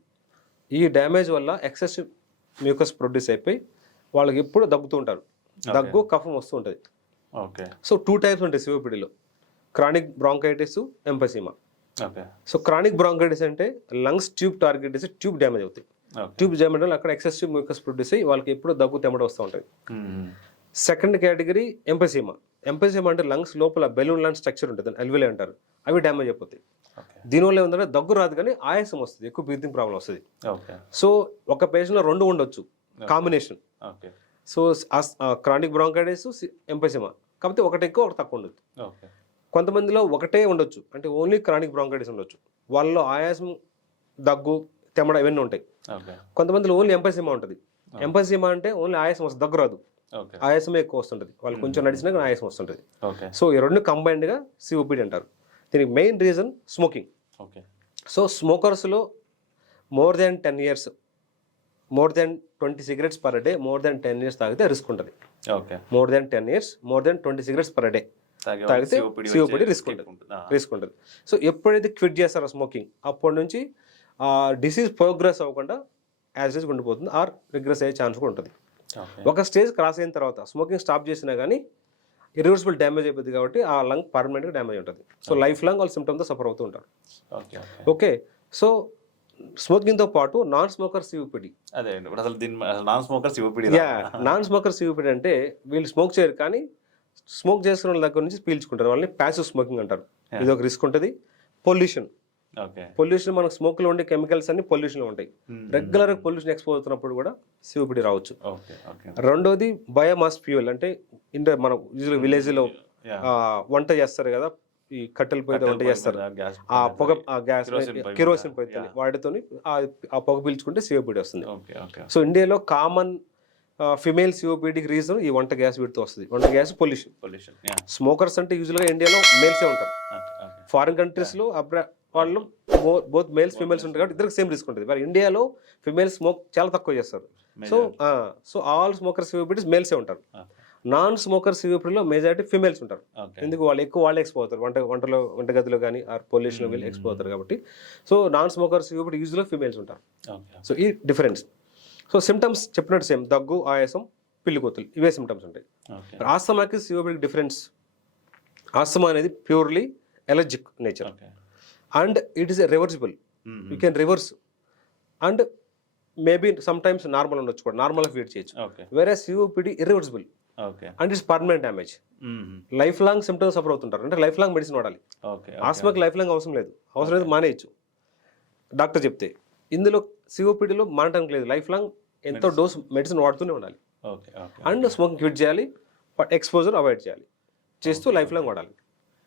ఈ డ్యామేజ్ వల్ల ఎక్సెసివ్ మ్యూకస్ ప్రొడ్యూస్ అయిపోయి వాళ్ళకి ఎప్పుడు దగ్గుతూ ఉంటారు, దగ్గు, కఫం వస్తూ ఉంటుంది. ఓకే. సో 2 టైప్స్ ఉంటాయి సిఓపిడిలో, chronic bronchitis, emphysema. Okay. So chronic bronchitis అంటే లంగ్స్ ట్యూబ్ టార్గెట్ చేసి ట్యూబ్ డ్యామేజ్ అవుతాయి. ట్యూబ్ డ్యామేజ్ వల్ల అక్కడ ఎక్సెసివ్ మ్యూకస్ ప్రొడ్యూస్ అయ్యి వాళ్ళకి ఎప్పుడు దగ్గు, తెమ్మడ వస్తూ ఉంటాయి. Second category ఎంఫైసీమా. ఎంఫైసీమా అంటే లంగ్స్ లోపల బెలూన్ లాంటి స్ట్రక్చర్ ఉంటుంది, అల్విలే అంటారు, అవి డ్యామేజ్ అయిపోతాయి. దీనివల్ల ఏమంటే దగ్గు రాదు కానీ ఆయాసం వస్తుంది, ఎక్కువ బ్రీతింగ్ ప్రాబ్లం వస్తుంది. సో ఒక పేషెంట్లో 2 ఉండొచ్చు కాంబినేషన్. సో క్రానిక్ బ్రాంకైటిస్, ఎంఫైసీమా, కాకపోతే ఒకటి ఎక్కువ ఒకటి తక్కువ ఉండదు. కొంతమందిలో ఒకటే ఉండొచ్చు, అంటే ఓన్లీ క్రానిక్ బ్రాంకైటిస్ ఉండొచ్చు, వాళ్ళలో ఆయాసం, దగ్గు, తెమ్మడ ఇవన్నీ ఉంటాయి. కొంతమందిలో ఓన్లీ ఎంఫైసీమా ఉంటుంది. ఎంఫైసీమా అంటే ఓన్లీ ఆయాసం వస్తుంది, దగ్గు రాదు, ఆయాసమే ఎక్కువ వస్తుంటుంది, వాళ్ళు కొంచెం నడిచినా కానీ ఆయాసం వస్తుంటుంది. సో ఈ 2 కంబైన్డ్గా సిఓపిడి అంటారు. దీనికి మెయిన్ రీజన్ స్మోకింగ్. సో స్మోకర్స్లో more than 20 cigarettes per day, more than 10 years తాగితే రిస్క్ ఉంటుంది. More than 10 years, more than 20 cigarettes per day తాగితే సిఓపిడి రిస్క్ ఉంటుంది. సో ఎప్పుడైతే క్విట్ చేస్తారో స్మోకింగ్, అప్పటి నుంచి ఆ డిసీజ్ ప్రోగ్రెస్ అవ్వకుండా యాజ్ ఇట్ ఉండిపోతుంది, ఆర్ రిగ్రెస్ అయ్యే ఛాన్స్ కూడా ఉంటుంది. ఒక స్టేజ్ క్రాస్ అయిన తర్వాత స్మోకింగ్ స్టాప్ చేసినా కానీ ఇర్రివర్సిబుల్ డ్యామేజ్ అయిపోతుంది కాబట్టి ఆ లంగ్ పర్మనెంట్గా డ్యామేజ్ ఉంటుంది. సో లైఫ్ లాంగ్ వాళ్ళు సిమ్టమ్తో సఫర్ అవుతూ ఉంటారు. ఓకే. సో స్మోకింగ్తో పాటు non smoker COPD. Non smoker COPD అంటే వీళ్ళు స్మోక్ చేయరు కానీ స్మోక్ చేసుకున్న వాళ్ళ దగ్గర నుంచి పీల్చుకుంటారు, వాళ్ళని ప్యాసివ్ స్మోకింగ్ అంటారు. ఇది ఒక రిస్క్ ఉంటుంది. పొల్యూషన్, మనకు స్మోక్లో ఉండే కెమికల్స్ అన్ని పొల్యూషన్లో ఉంటాయి. రెగ్యులర్గా పొల్యూషన్ ఎక్స్పోజ్ అవుతున్నప్పుడు కూడా సిఓపిడి రావచ్చు. రెండోది బయోమాస్ ఫ్యూయల్, అంటే మనం యూజువల్గా విలేజ్లో వంట చేస్తారు కదా, ఈ కట్టెల పొయ్యితో వంట చేస్తారు, ఆ పొగ, ఆ గ్యాస్, కిరోసిన్ పొయ్యి వాటితో ఆ పొగ పీల్చుకుంటే సిఓపిడి వస్తుంది. సో ఇండియాలో కామన్ ఫిమేల్ సిఓపిడికి రీజన్ ఈ వంట గ్యాస్ వీటితో వస్తుంది. వంట గ్యాస్, పొల్యూషన్. స్మోకర్స్ అంటే యూజువల్గా ఇండియాలో మేల్సే ఉంటారు. ఫారిన్ కంట్రీస్లో వాళ్ళు బోత్ మేల్స్, ఫిమేల్స్ ఉంటారు కాబట్టి ఇద్దరికి సేమ్ రిస్క్ ఉంటుంది. మరి ఇండియాలో ఫిమేల్ స్మోక్ చాలా తక్కువ చేస్తారు. సో ఆల్ స్మోకర్ సిఓపిడీస్ మేల్సే ఉంటారు. నాన్ స్మోకర్ సిఓపిడిలో మెజారిటీ ఫిమేల్స్ ఉంటారు. ఎందుకు? వాళ్ళే ఎక్స్పో అవుతారు, వంటగదిలో కానీ ఆర్ పొల్యూషన్ వెళ్ళి ఎక్స్పో అవుతారు కాబట్టి. సో నాన్ స్మోకర్ సిఓపిడి యూజువల్గా ఫిమేల్స్ ఉంటారు. సో ఈ డిఫరెన్స్. సో సిమ్టమ్స్ చెప్పినట్టు సేమ్, దగ్గు, ఆయాసం, పిల్లికోతులు, ఇవే సిమ్టమ్స్ ఉంటాయి. ఆస్తమాకి సిఓపిడికి డిఫరెన్స్. ఆస్తమా అనేది purely allergic nature and it is reversible, you can reverse, and maybe some times normal ఉండొచ్చు కూడా, నార్మల్ ఫీడ్ చేయొచ్చు. వేరే COPD irreversible and it's permanent damage. Life long symptoms suffer అవుతుంటారు, అంటే లైఫ్ లాంగ్ మెడిసిన్ వాడాలి. ఆస్మాకి life long అవసరం లేదు, మానేయచ్చు doctor చెప్తే. ఇందులో సిఓపిడిలో మానటానికి లేదు, లైఫ్ లాంగ్ ఎంతో డోస్ మెడిసిన్ వాడుతూనే ఉండాలి. అండ్ స్మోకింగ్ క్విట్ చేయాలి, ఎక్స్పోజర్ అవాయిడ్ చేయాలి, చేస్తూ లైఫ్ లాంగ్ వాడాలి.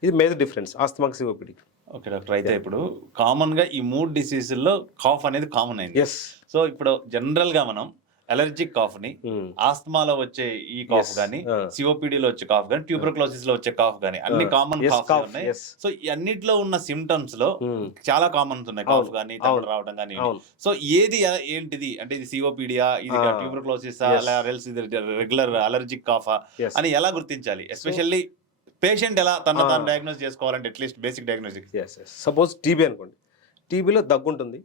ఇది మేజర్ డిఫరెన్స్ ఆస్తమాకి సిఓపిడి. ఓకే డాక్టర్, అయితే ఇప్పుడు కామన్ గా ఈ 3 డిసీజుల్లో కాఫ్ అనేది కామన్ అయింది. సో ఇప్పుడు జనరల్ గా మనం అలర్జిక్ కాఫ్ ని ఆస్తమాలో వచ్చే ఈ కాఫ్ గానీ, సిఓపిడిలో వచ్చే కాఫ్ గానీ, ట్యూబర్క్లోసిస్ లో వచ్చే కాఫ్ గానీ అన్ని కామన్ కాఫ్ ఉన్నాయి. సో ఈ అన్నిట్లో ఉన్న సిమ్టమ్స్ లో చాలా కామన్స్ ఉన్నాయి. కాఫ్ గానీ, తప్పుడు రావడం గానీ. సో ఏది ఏంటిది అంటే ఇది సిఓపిడియా, ఇది ట్యూబర్క్లోసిస్, ఇది రెగ్యులర్ అలర్జిక్ కాఫా అని ఎలా గుర్తించాలి? ఎస్పెషల్లీ పేషెంట్ ఎలా తాను డయాగ్నోస్ చేసుకోవాలంటే at least basic diagnostic. Suppose TB అనుకోండి, టీబీలో దగ్గు ఉంటుంది,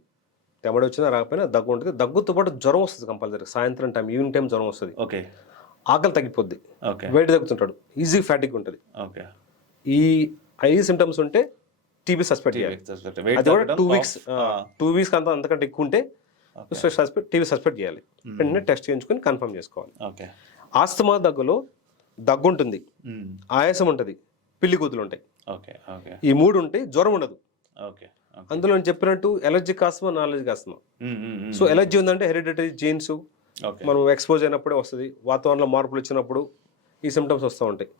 తెమ్మడి వచ్చినా రాకపోయినా దగ్గు ఉంటుంది. దగ్గుతో పాటు జ్వరం వస్తుంది కంపల్సరీ. సాయంత్రం టైం, ఈవినింగ్ టైం జ్వరం వస్తుంది. ఓకే. ఆకలి తగ్గిపోద్ది, వెయిట్ తగ్గుతుంటాడు, ఈజీ ఫ్యాటిక్ ఉంటుంది. ఓకే. ఈ 5 సిమ్టమ్స్ ఉంటే టీబీ సస్పెక్ట్ చేయాలి. అది కూడా 2 వీక్స్ అంతకంటే ఎక్కువ ఉంటే టీబీ సస్పెక్ట్ చేయాలి. వెంటనే టెస్ట్ చేయించుకొని కన్ఫర్మ్ చేసుకోవాలి. ఆస్తమా దగ్గులో దగ్గు ఉంటుంది, ఆయాసం ఉంటుంది, పిల్లి కూతులు ఉంటాయి. ఈ 3 ఉంటాయి, జ్వరం ఉండదు. అందులో నేను చెప్పినట్టు allergic asthma, non allergic asthma. So allergy ఉందంటే హెరిడిటరీ జీన్స్, మనం ఎక్స్పోజ్ అయినప్పుడే వస్తుంది, వాతావరణంలో మార్పులు వచ్చినప్పుడు ఈ సిమ్టమ్స్ వస్తూ ఉంటాయి.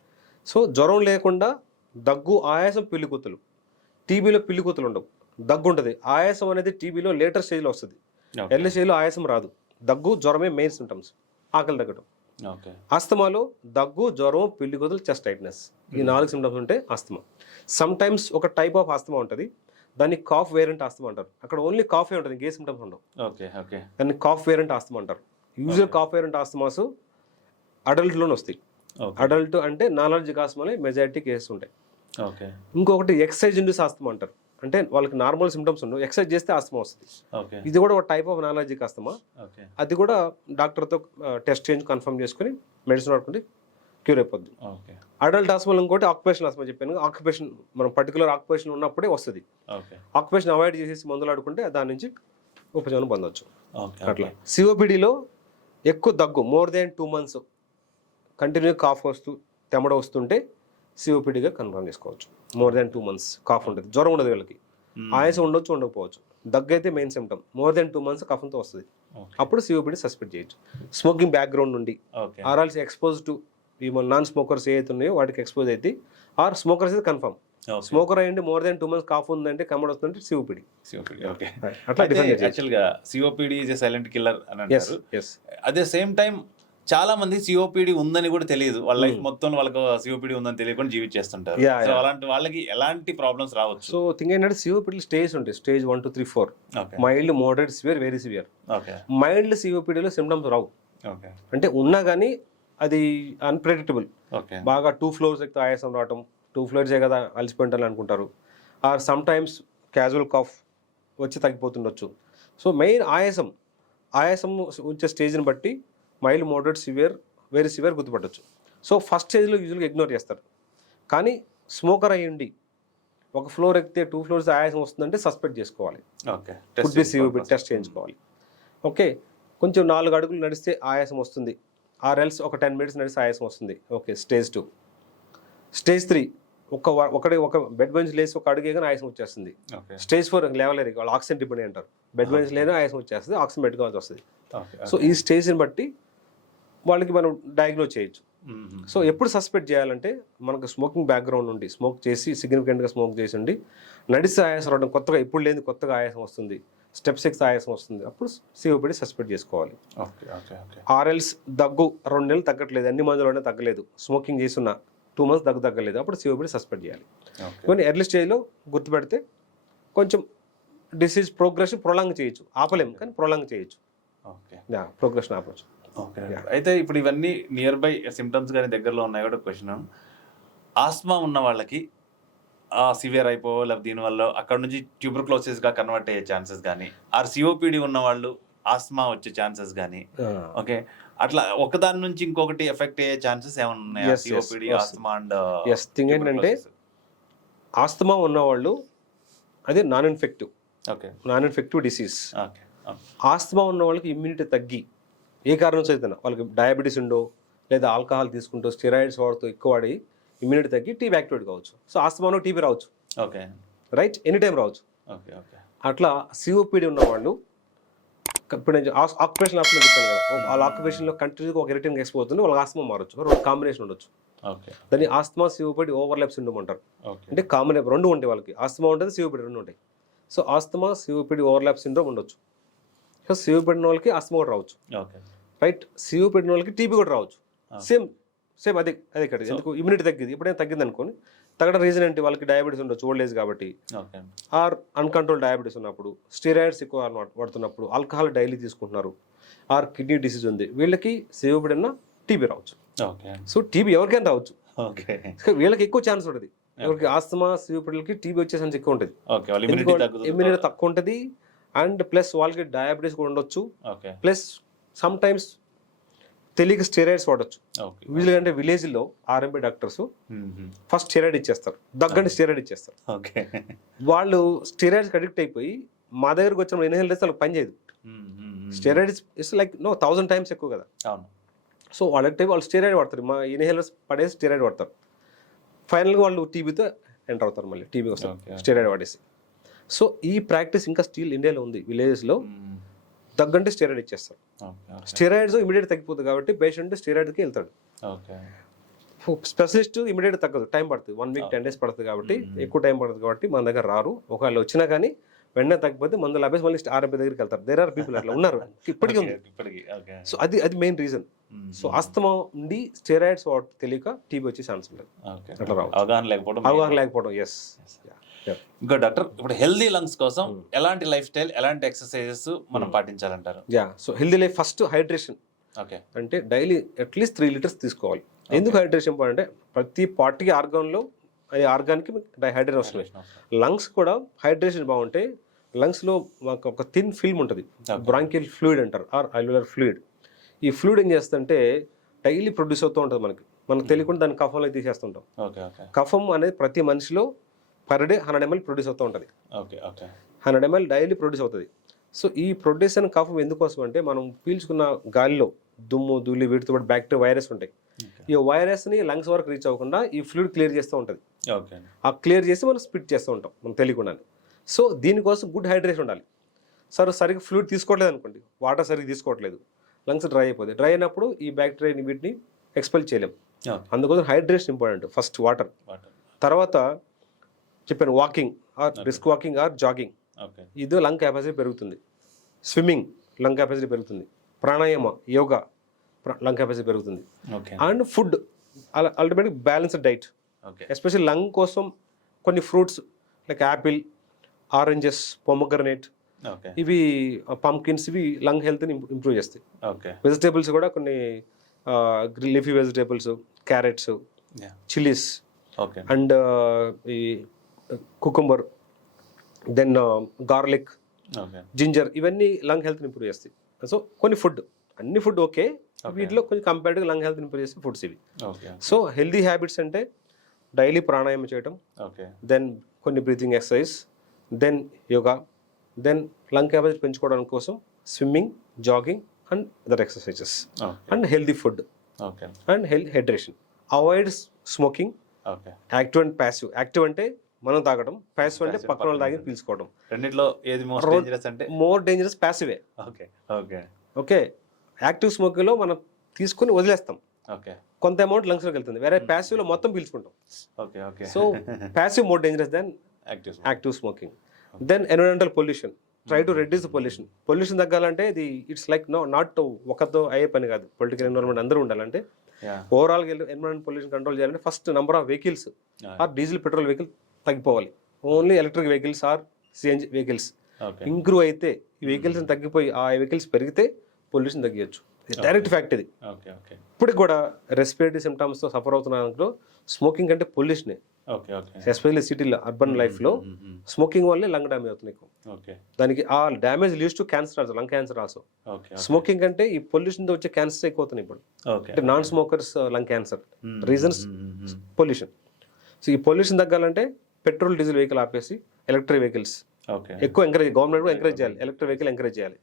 సో జ్వరం లేకుండా దగ్గు, ఆయాసం, పిల్లి కూతులు. టీబీలో పిల్లి కూతులు ఉండవు, దగ్గు ఉంటుంది. ఆయాసం అనేది టీబీలో లేటర్ స్టేజ్లో వస్తుంది, ఎర్లీ స్టేజ్లో ఆయాసం రాదు. దగ్గు, జ్వరమే మెయిన్ సిమ్టమ్స్, ఆకలి తగ్గడం. ఆస్తమాలో దగ్గు, జ్వరం, పిల్లి కూతులు, చెస్ట్ టైట్నెస్, ఈ 4 సిమ్టమ్స్ ఉంటే ఆస్తమా. సమ్ టైమ్స్ ఒక టైప్ ఆఫ్ ఆస్తమా ఉంటుంది, దాన్ని కాఫ్ వేరియంట్ ఆస్తమా అంటారు. అక్కడ ఓన్లీ కాఫే ఉంటుంది, ఇంకే సిమ్టమ్స్ ఉండవు. దాన్ని కాఫ్ వేరియంట్ ఆస్తమా అంటారు. యూజువల్ కాఫ్ వేరియంట్ ఆస్తమాస్ అడల్ట్లోనే వస్తాయి. అడల్ట్ అంటే నాన్ అలర్జిక్ ఆస్తమాలో మెజారిటీ కేసెస్ ఉంటాయి. ఇంకొకటి ఎక్సర్సైజ్ ఇండ్యూస్ ఆస్తమా అంటారు. అంటే వాళ్ళకి నార్మల్ సిమ్టమ్స్ ఉండవు, ఎక్సర్సైజ్ చేస్తే ఆస్తమా వస్తుంది. ఇది కూడా ఒక type of non allergic asthma. అది కూడా డాక్టర్తో టెస్ట్ చేయించి కన్ఫర్మ్ చేసుకుని మెడిసిన్ వాడుకుంటే క్యూర్ అయిపోద్ది. అడల్ట్ ఆస్తమా ఇంకోటి ఆక్యుపేషన్ ఆస్తమా చెప్పాను. ఆక్యుపేషన్ మనం పర్టికులర్ ఆక్యుపేషన్ ఉన్నప్పుడే వస్తుంది. ఆక్యుపేషన్ అవాయిడ్ చేసేసి మందులు ఆడుకుంటే దాని నుంచి ఉపశమనం పొందవచ్చు. అట్లా సిఓపిడిలో ఎక్కువ దగ్గు, more than 2 months continue cough వస్తూ తెమ్మడ వస్తుంటే సిఓపిడిగా కన్ఫర్మ్ చేసుకోవచ్చు. మోర్ దాన్ 2 months కాఫ్ ఉంటుంది, జ్వరం ఉండదు వీళ్ళకి, ఆయాసం ఉండొచ్చు, ఉండకపోవచ్చు. దగ్గు అయితే main symptom. More than 2 months కఫంతో వస్తుంది, అప్పుడు సిఓపిడి సస్పెక్ట్ చేయొచ్చు. స్మోకింగ్ బ్యాక్గ్రౌండ్ నుండి, ఆర్ఆల్సీ ఎక్స్పోజ్ టు ఈ నాన్ స్మోకర్స్ ఏదైతే ఉన్నాయో వాటికి ఎక్స్పోజ్ అయితే, ఆర్ స్మోకర్స్ అయితే కన్ఫర్మ్. స్మోకర్ అయ్యండి మోర్ దాన్ 2 months కాఫ్ ఉందంటే కమ్మడి వస్తుందంటే సిఓపిడి. అట్లా యాక్చువల్గా COPD is a silent killer అని అంటారు. అట్ ద సేమ్ టైం చాలా మంది సిఓపిడి ఉందని కూడా తెలియదు, వాళ్ళ లైఫ్ మొత్తం వాళ్ళకి సిఓపిడి ఉందని తెలియకుండా జీవించేస్తుంటారు. సో అలాంటి వాళ్ళకి ఎలాంటి ప్రాబ్లమ్స్ రావచ్చు? సో థింగ్ ఏంటంటే సిఓపిడి స్టేజ్ ఉంటాయి, stage 1 2 3 4. Mild, moderate, severe, very severe. Mild సిఓపిడిలో సిమ్టమ్స్ రావు, అంటే ఉన్నా కానీ అది అన్ప్రెడిక్టబుల్. బాగా 2 floors ఎక్కితే ఆయాసం రావటం, 2 floors కదా అలసిపోయింటారు అనుకుంటారు, or sometimes casual cough వచ్చి తగ్గిపోతుండొచ్చు. సో మెయిన్ ఆయాసం వచ్చే స్టేజ్ని బట్టి mild, moderate, severe, very severe గుర్తుపట్టవచ్చు. సో ఫస్ట్ స్టేజ్లో యూజువల్గా ఇగ్నోర్ చేస్తారు. కానీ స్మోకర్ అయ్యండి ఒక ఫ్లోర్ ఎక్కితే 2 floors ఆయాసం వస్తుందంటే సస్పెక్ట్ చేసుకోవాలి, కుడ్ బి సిఓపిడి, టెస్ట్ చేయించుకోవాలి. ఓకే, కొంచెం 4 అడుగులు నడిస్తే ఆయాసం వస్తుంది, ఆర్ ఎల్స్ ఒక 10 minutes నడిస్తే ఆయాసం వస్తుంది. Okay, stage 2. స్టేజ్ 3 ఒక బెడ్ బెంచ్ లేసి ఒక అడుగే కానీ ఆయాసం వచ్చేస్తుంది. స్టేజ్ 4 లేవలేరు, వాళ్ళు ఆక్సిజన్ డిపెండ్ అంటారు. బెడ్ బెంచ్ లేని ఆయాసం వచ్చేస్తుంది, ఆక్సిజన్ పెట్టుకోవాల్సి వస్తుంది. సో ఈ స్టేజ్ని బట్టి వాళ్ళకి మనం డయాగ్నోజ్ చేయొచ్చు. సో ఎప్పుడు సస్పెక్ట్ చేయాలంటే మనకు స్మోకింగ్ బ్యాక్గ్రౌండ్ నుండి, స్మోక్ చేసి సిగ్నిఫికెంట్గా స్మోక్ చేసి ఉండి, నడిస్తే ఆయాసం రావడం, కొత్తగా ఎప్పుడు లేని కొత్తగా ఆయాసం వస్తుంది, స్టెప్స్ ఎక్స్ ఆయాసం వస్తుంది, అప్పుడు సిఓపిడి సస్పెక్ట్ చేసుకోవాలి. ఆర్ఎల్స్ దగ్గు 2 నెలలు తగ్గట్లేదు, అన్ని మందులోనే తగ్గలేదు, స్మోకింగ్ చేస్తున్నా 2 months దగ్గు తగ్గలేదు, అప్పుడు సిఓపిడి సస్పెక్ట్ చేయాలి. కొన్ని ఎర్లీ స్టేజ్లో గుర్తుపెడితే కొంచెం డిసీజ్ ప్రోగ్రెషన్ ప్రొలాంగ్ చేయొచ్చు, ఆపలేము కానీ ప్రొలాంగ్ చేయొచ్చు, ప్రోగ్రెషన్ ఆపచ్చు. అయితే ఇప్పుడు ఇవన్నీ నియర్ బై సిమ్టమ్స్ కానీ దగ్గరలో ఉన్నాయి కూడా క్వశ్చన్, ఆస్మా ఉన్న వాళ్ళకి సివియర్ అయిపో లేకపోతే దీనివల్ల అక్కడ నుంచి ట్యూబర్క్లోసిస్గా కన్వర్ట్ అయ్యే ఛాన్సెస్ కానీ, ఆర్ సిఓపిడి ఉన్న వాళ్ళు ఆస్మా వచ్చే ఛాన్సెస్ కానీ, ఓకే అట్లా ఒకదాని నుంచి ఇంకొకటి ఎఫెక్ట్ అయ్యే ఛాన్సెస్ ఏమైనా ఉన్నాయా? సిఓపిడి, ఆస్మా అండ్ థింగ్ ఏంటంటే ఆస్తమా ఉన్నవాళ్ళు అది నాన్ ఇన్ఫెక్టివ్ డిసీజ్. ఆస్తమా ఉన్న వాళ్ళకి ఇమ్యూనిటీ తగ్గి ఏ కారణం చదివినా, వాళ్ళకి డయాబెటీస్ ఉండో లేదా ఆల్కహాల్ తీసుకుంటూ స్టెరాయిడ్స్ వాడుతూ ఎక్కువ వాడి ఇమ్యూనిటీ తగ్గి టీబీ యాక్టివేట్ కావచ్చు. సో ఆస్తమాలో టీబీ రావచ్చు, రైట్, ఎనీ టైం రావచ్చు. అట్లా సిఓపిడి ఉన్న వాళ్ళు ఇప్పుడు నేను ఆక్యుపేషన్ ఆస్మా చెప్పాను కదా, వాళ్ళ ఆక్యుపేషన్లో కంటిన్యూగా ఒక ఇరిటేషన్ ఎక్స్పోతుంది, వాళ్ళకి ఆస్మా మారచ్చు, 2 కాంబినేషన్ ఉండొచ్చు. దాన్ని ఆస్మా సిఓపిడి ఓవర్లాప్ సిండ్రోమ్ అంటారు. అంటే కాంబినేషన్ 2 ఉంటాయి వాళ్ళకి, ఆస్మా ఉంటుంది, సిఓపిడి 2 ఉంటాయి. So asthma COPD overlap syndrome ఉండొచ్చు. సో సిఓపిడి ఉన్న వాళ్ళకి ఆస్మా కూడా రావచ్చు. రైట్. COPD ఉన్న వాళ్ళకి టీబీ కూడా రావచ్చు. సేమ్ అదే ఇక్కడ ఎందుకు ఇమ్యూనిటీ తగ్గింది, ఎప్పుడైనా తగ్గింది అనుకోని తగ్గడం రీజన్ ఏంటి, వాళ్ళకి డయాబెటీస్ ఉండొచ్చు, ఓల్డ్ ఏజ్ కాబట్టి, ఓకే ఆర్ అన్కంట్రోల్ డయాబెటీస్ ఉన్నప్పుడు, స్టెరాయిడ్స్ ఎక్కువ వాడుతున్నప్పుడు, ఆల్కహాల్ డైలీ తీసుకుంటున్నారు, ఆర్ కిడ్నీ డిసీజ్ ఉంది, వీళ్ళకి COPD ఉన్న టీబీ రావచ్చు. ఓకే సో టీబీ ఎవరికైనా రావచ్చు. ఓకే వీళ్ళకి ఎక్కువ ఛాన్స్ ఉంటుంది. ఎవరికి ఆస్తమా COPDలకి టీబీ వచ్చే ఛాన్స్ ఎక్కువ ఉంటుంది. ఓకే వాళ్ళ ఇమ్యూనిటీ ఇమ్యూనిటీ తక్కువ ఉంటుంది, అండ్ ప్లస్ వాళ్ళకి డయాబెటీస్ కూడా ఉండొచ్చు, ఓకే ప్లస్ సమ్ టైమ్స్ తెలియక స్టెరాయిడ్స్ వాడచ్చు. ఓకే వీళ్ళంటే విలేజ్లో RMP డాక్టర్స్ ఫస్ట్ స్టెరాయిడ్ ఇచ్చేస్తారు, దగ్గండి స్టెరాయిడ్ ఇచ్చేస్తారు. ఓకే వాళ్ళు స్టెరాయిడ్స్కి అడిక్ట్ అయిపోయి మా దగ్గరకు వచ్చిన ఇన్హేల్ చేస్తే వాళ్ళకి పని చేయదు. స్టెరాయిడ్స్ ఇట్స్ లైక్ 1000 టైమ్స్ ఎక్కువ కదా. అవును సో వాళ్ళకి వాళ్ళు స్టెరాయిడ్ వాడతారు, మా ఇన్హేలర్స్ పడేసి స్టెరాయిడ్ వాడతారు. ఫైనల్గా వాళ్ళు టీబీతో ఎంటర్ అవుతారు, మళ్ళీ టీబీ వస్తారు స్టెరాయిడ్ వాడేసి. సో ఈ ప్రాక్టీస్ ఇంకా స్టిల్ ఇండియాలో ఉంది. విలేజెస్లో తగ్గంటే స్టెరాయిడ్ ఇచ్చేస్తారు. స్టెరాయిడ్స్ ఇమీడియట్ తగ్గిపోతుంది కాబట్టి పేషెంట్ స్టెరాయిడ్కి వెళ్తాడు. ఓకే స్పెషలిస్ట్ ఇమీడియట్ తగ్గదు, టైం పడుతుంది, 1 వీక్ 10 డేస్ పడుతుంది కాబట్టి, ఎక్కువ టైం పడుతుంది కాబట్టి మన దగ్గర రారు. ఒకవేళ వచ్చినా కానీ వెంటనే తగ్గిపోతే మందులు ఆపేసి మళ్ళీ RMP దగ్గరికి వెళ్తారు. దేర్ ఆర్ పీపుల్ అట్లా ఉన్నారు, ఇప్పటికీ ఉంది. సో అది మెయిన్ రీజన్. సో ఆస్తమా ఉండి స్టెరాయిడ్స్ తెలియక టీబీ వచ్చే ఛాన్స్ ఉంటుంది. అట్లా రావు, అవగాహన లేకపోవడం. ఎస్. ఇంకా డాక్టర్, ఇప్పుడు హెల్దీ లంగ్స్ కోసం ఎలాంటి లైఫ్ స్టైల్, ఎలాంటి ఎక్సర్సైజెస్ మనం పాటించాలంటారు? So healthy life first hydration. Okay అంటే డైలీ అట్లీస్ట్ 3 లీటర్స్ తీసుకోవాలి. ఎందుకు హైడ్రేషన్ ఇంపార్టెంట్ అంటే ప్రతి పార్టీకి ఆర్గాన్కి హైడ్రేషన్ అవసరం. లంగ్స్ కూడా హైడ్రేషన్ బాగుంటే లంగ్స్లో మాకు ఒక థిన్ ఫిల్మ్ ఉంటుంది, బ్రాంకియల్ ఫ్లూయిడ్ అంటారు, ఆర్ అల్వియర్ ఫ్లూయిడ్. ఈ ఫ్లూయిడ్ ఏం చేస్తుంటే డైలీ ప్రొడ్యూస్ అవుతూ ఉంటుంది, మనకు తెలియకుండా దాన్ని కఫంలో తీసేస్తుంటాం. కఫం అనేది ప్రతి మనిషిలో పర్ డే 100 ml ప్రొడ్యూస్ అవుతూ ఉంటుంది. 100 ml డైలీ ప్రొడ్యూస్ అవుతుంది. సో ఈ ప్రొడ్యూషన్ కఫం ఎందుకోసం అంటే మనం పీల్చుకున్న గాలిలో దుమ్ము ధూళి వీటితో పాటు బ్యాక్టీరియా వైరస్ ఉంటాయి. ఈ వైరస్ని లంగ్స్ వరకు రీచ్ అవ్వకుండా ఈ ఫ్లూయిడ్ క్లియర్ చేస్తూ ఉంటుంది. ఆ క్లియర్ చేసి మనం స్పిట్ చేస్తూ ఉంటాం మనం తెలియకుండానే. సో దీనికోసం గుడ్ హైడ్రేషన్ ఉండాలి. సరిగ్గా ఫ్లూయిడ్ తీసుకోవట్లేదు అనుకోండి, వాటర్ సరిగ్గా తీసుకోవట్లేదు, లంగ్స్ డ్రై అయిపోతాయి. డ్రై అయినప్పుడు ఈ బ్యాక్టీరియాని వీటిని ఎక్స్పెల్ చేయలేం. అందుకోసం హైడ్రేషన్ ఇంపార్టెంట్. ఫస్ట్ వాటర్, తర్వాత చెప్పాను walking or brisk walking or jogging, ఇది లంగ్ కెపాసిటీ పెరుగుతుంది. స్విమ్మింగ్ లంగ్ కెపాసిటీ పెరుగుతుంది. ప్రాణాయామ యోగా లంగ్ కెపాసిటీ పెరుగుతుంది. అండ్ ఫుడ్ అల్టిమేట్గా బ్యాలెన్స్డ్ డైట్, ఎస్పెషల్లీ లంగ్ కోసం కొన్ని fruits like apple, oranges, pomegranate, ఇవి పంకిన్స్, ఇవి లంగ్ హెల్త్ని ఇంప్రూవ్ చేస్తాయి. వెజిటేబుల్స్ కూడా కొన్ని leafy vegetables, carrots, chillies and ఈ కుకుంబర్, దెన్ గార్లిక్, జింజర్, ఇవన్నీ లంగ్ హెల్త్ని ఇంప్రూవ్ చేస్తాయి. సో కొన్ని ఫుడ్, అన్ని ఫుడ్ ఓకే, వీటిలో కొంచెం కంపేర్డ్గా లంగ్ హెల్త్ ఇంప్రూవ్ చేసే ఫుడ్స్ ఇవి. సో హెల్దీ హ్యాబిట్స్ అంటే డైలీ ప్రాణాయామం చేయటం, దెన్ కొన్ని breathing exercise, then yoga, then lung capacity పెంచుకోవడానికి కోసం swimming, jogging and other exercises, and healthy food and hydration. Avoid smoking. Active and passive. Active అంటే మనం తాగడం, ప్యాసివ్ అంటే పక్కన వాళ్ళు తాగి పీల్చుకోవడం. రెండిట్లో ఏది మోర్ డేంజరస్ ప్యాసివే. ఓకే, యాక్టివ్ స్మోకింగ్లో మనం తీసుకుని వదిలేస్తాం, కొంత అమౌంట్ లంగ్స్లోకి వెళ్తుంది. వేరే ప్యాసివ్లో మొత్తం పీల్చుకుంటాం. So passive more dangerous then active smoking. Then environmental pollution. Try to reduce pollution. Pollution తగ్గాలంటే ఇది ఇట్స్ లైక్ నాట్ ఒకరితో అయ్యే పని కాదు. పొలిటికల్ ఎన్విరాన్మెంట్ అందరూ ఉండాలంటే, ఓవరాల్గా ఎన్విరాన్మెంట్ పొల్యూషన్ కంట్రోల్ చేయాలంటే first number of vehicles or diesel petrol vehicle తగ్గిపోవాలి. Only electric vehicles or CNG vehicles improve అయితే, ఈ వెహికల్స్ తగ్గిపోయి ఆ వెహికల్స్ పెరిగితే పొల్యూషన్ తగ్గించచ్చు. డైరెక్ట్ ఫ్యాక్ట్ ఇది. ఇప్పటికి కూడా రెస్పిరేటరీ సిమ్టమ్స్తో సఫర్ అవుతున్న దాంట్లో స్మోకింగ్ అంటే పొల్యూషనే. ఎస్పెషల్లీ సిటీలో అర్బన్ లైఫ్లో స్మోకింగ్ వల్లే లంగ్ డ్యామేజ్ అవుతుంది ఎక్కువ. దానికి ఆ damage leads to cancer also, lung cancer also. Smoking అంటే ఈ పొల్యూషన్తో వచ్చే క్యాన్సర్ ఎక్కువ అవుతుంది ఇప్పుడు. అంటే non smokers lung cancer reasons pollution. So ఈ పొల్యూషన్ తగ్గాలంటే పెట్రోల్ డీజిల్ వెహికల్ ఆపేసి ఎలక్ట్రిక్ వెహికల్స్ ఎక్కువ ఎంకరేజ్, గవర్నమెంట్ కూడా ఎంకరేజ్ చేయాలి, ఎలక్ట్రిక్ వెహికల్ ఎంకరేజ్ చేయాలి.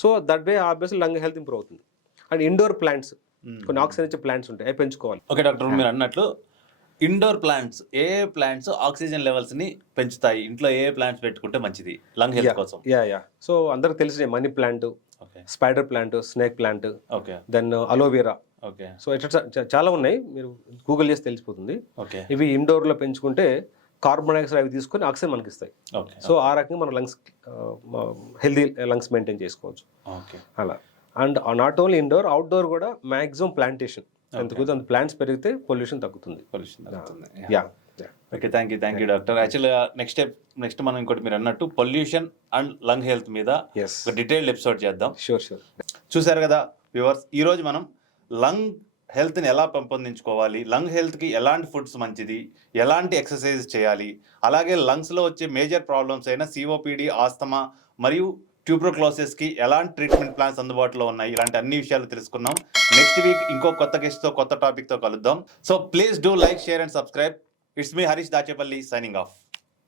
So that way obviously lung health improve అవుతుంది. అండ్ ఇండోర్ ప్లాంట్స్, కొన్ని ఆక్సిజన్ ఇచ్చే ప్లాంట్స్ ఉంటాయి, అవి పెంచుకోవాలి. ఓకే డాక్టర్, మీరు అన్నట్లు ఇండోర్ ప్లాంట్స్, ఏ ప్లాంట్స్ ఆక్సిజన్ లెవెల్స్ ని పెంచుతాయి, ఇంట్లో ఏ ప్లాంట్స్ పెట్టుకుంటే మంచిది లంగ్ హెల్త్ కోసం? సో అందరికి తెలిసిన money plant, spider plant, snake plant, then aloe vera. So ఇట్లా చాలా ఉన్నాయి, మీరు గూగుల్ చేసి తెలిసిపోతుంది. ఇవి ఇండోర్ లో పెంచుకుంటే కార్బన్ డైఆక్సైడ్ అవి తీసుకొని ఆక్సిజన్ మనకి ఇస్తాయి. సో ఆ రకంగా మన లంగ్స్ హెల్దీ లంగ్స్ మెయింటైన్ చేసుకోవచ్చు అలా. And not only indoor, outdoor కూడా మ్యాక్సిమం ప్లాంటేషన్. ఎందుకు అంత ప్లాంట్స్ పెరిగితే పొల్యూషన్ తగ్గుతుంది. పొల్యూషన్ తగ్గుతుంది. Yeah okay, thank you doctor. యాక్చువల్గా నెక్స్ట్ మనం ఇంకోటి మీరు అన్నట్టు పొల్యూషన్ అండ్ లంగ్ హెల్త్ మీద ఎస్ ఒక డీటెయిల్డ్ ఎపిసోడ్ చేద్దాం. షూర్. చూసారు కదా వ్యూవర్స్, ఈరోజు మనం లంగ్ హెల్త్ని ఎలా పెంపొందించుకోవాలి, లంగ్ హెల్త్కి ఎలాంటి ఫుడ్స్ మంచిది, ఎలాంటి ఎక్సర్సైజ్ చేయాలి, అలాగే లంగ్స్లో వచ్చే మేజర్ ప్రాబ్లమ్స్ అయిన సిఓపిడి, ఆస్తమా మరియు ట్యూబర్క్లోసిస్కి ఎలాంటి ట్రీట్మెంట్ ప్లాన్స్ అందుబాటులో ఉన్నాయి, ఇలాంటి అన్ని విషయాలు తెలుసుకున్నాం. నెక్స్ట్ వీక్ ఇంకో కొత్త గెస్ట్తో కొత్త టాపిక్తో కలుద్దాం. So please do like, share and subscribe. It's me Harish Dachepalli signing off.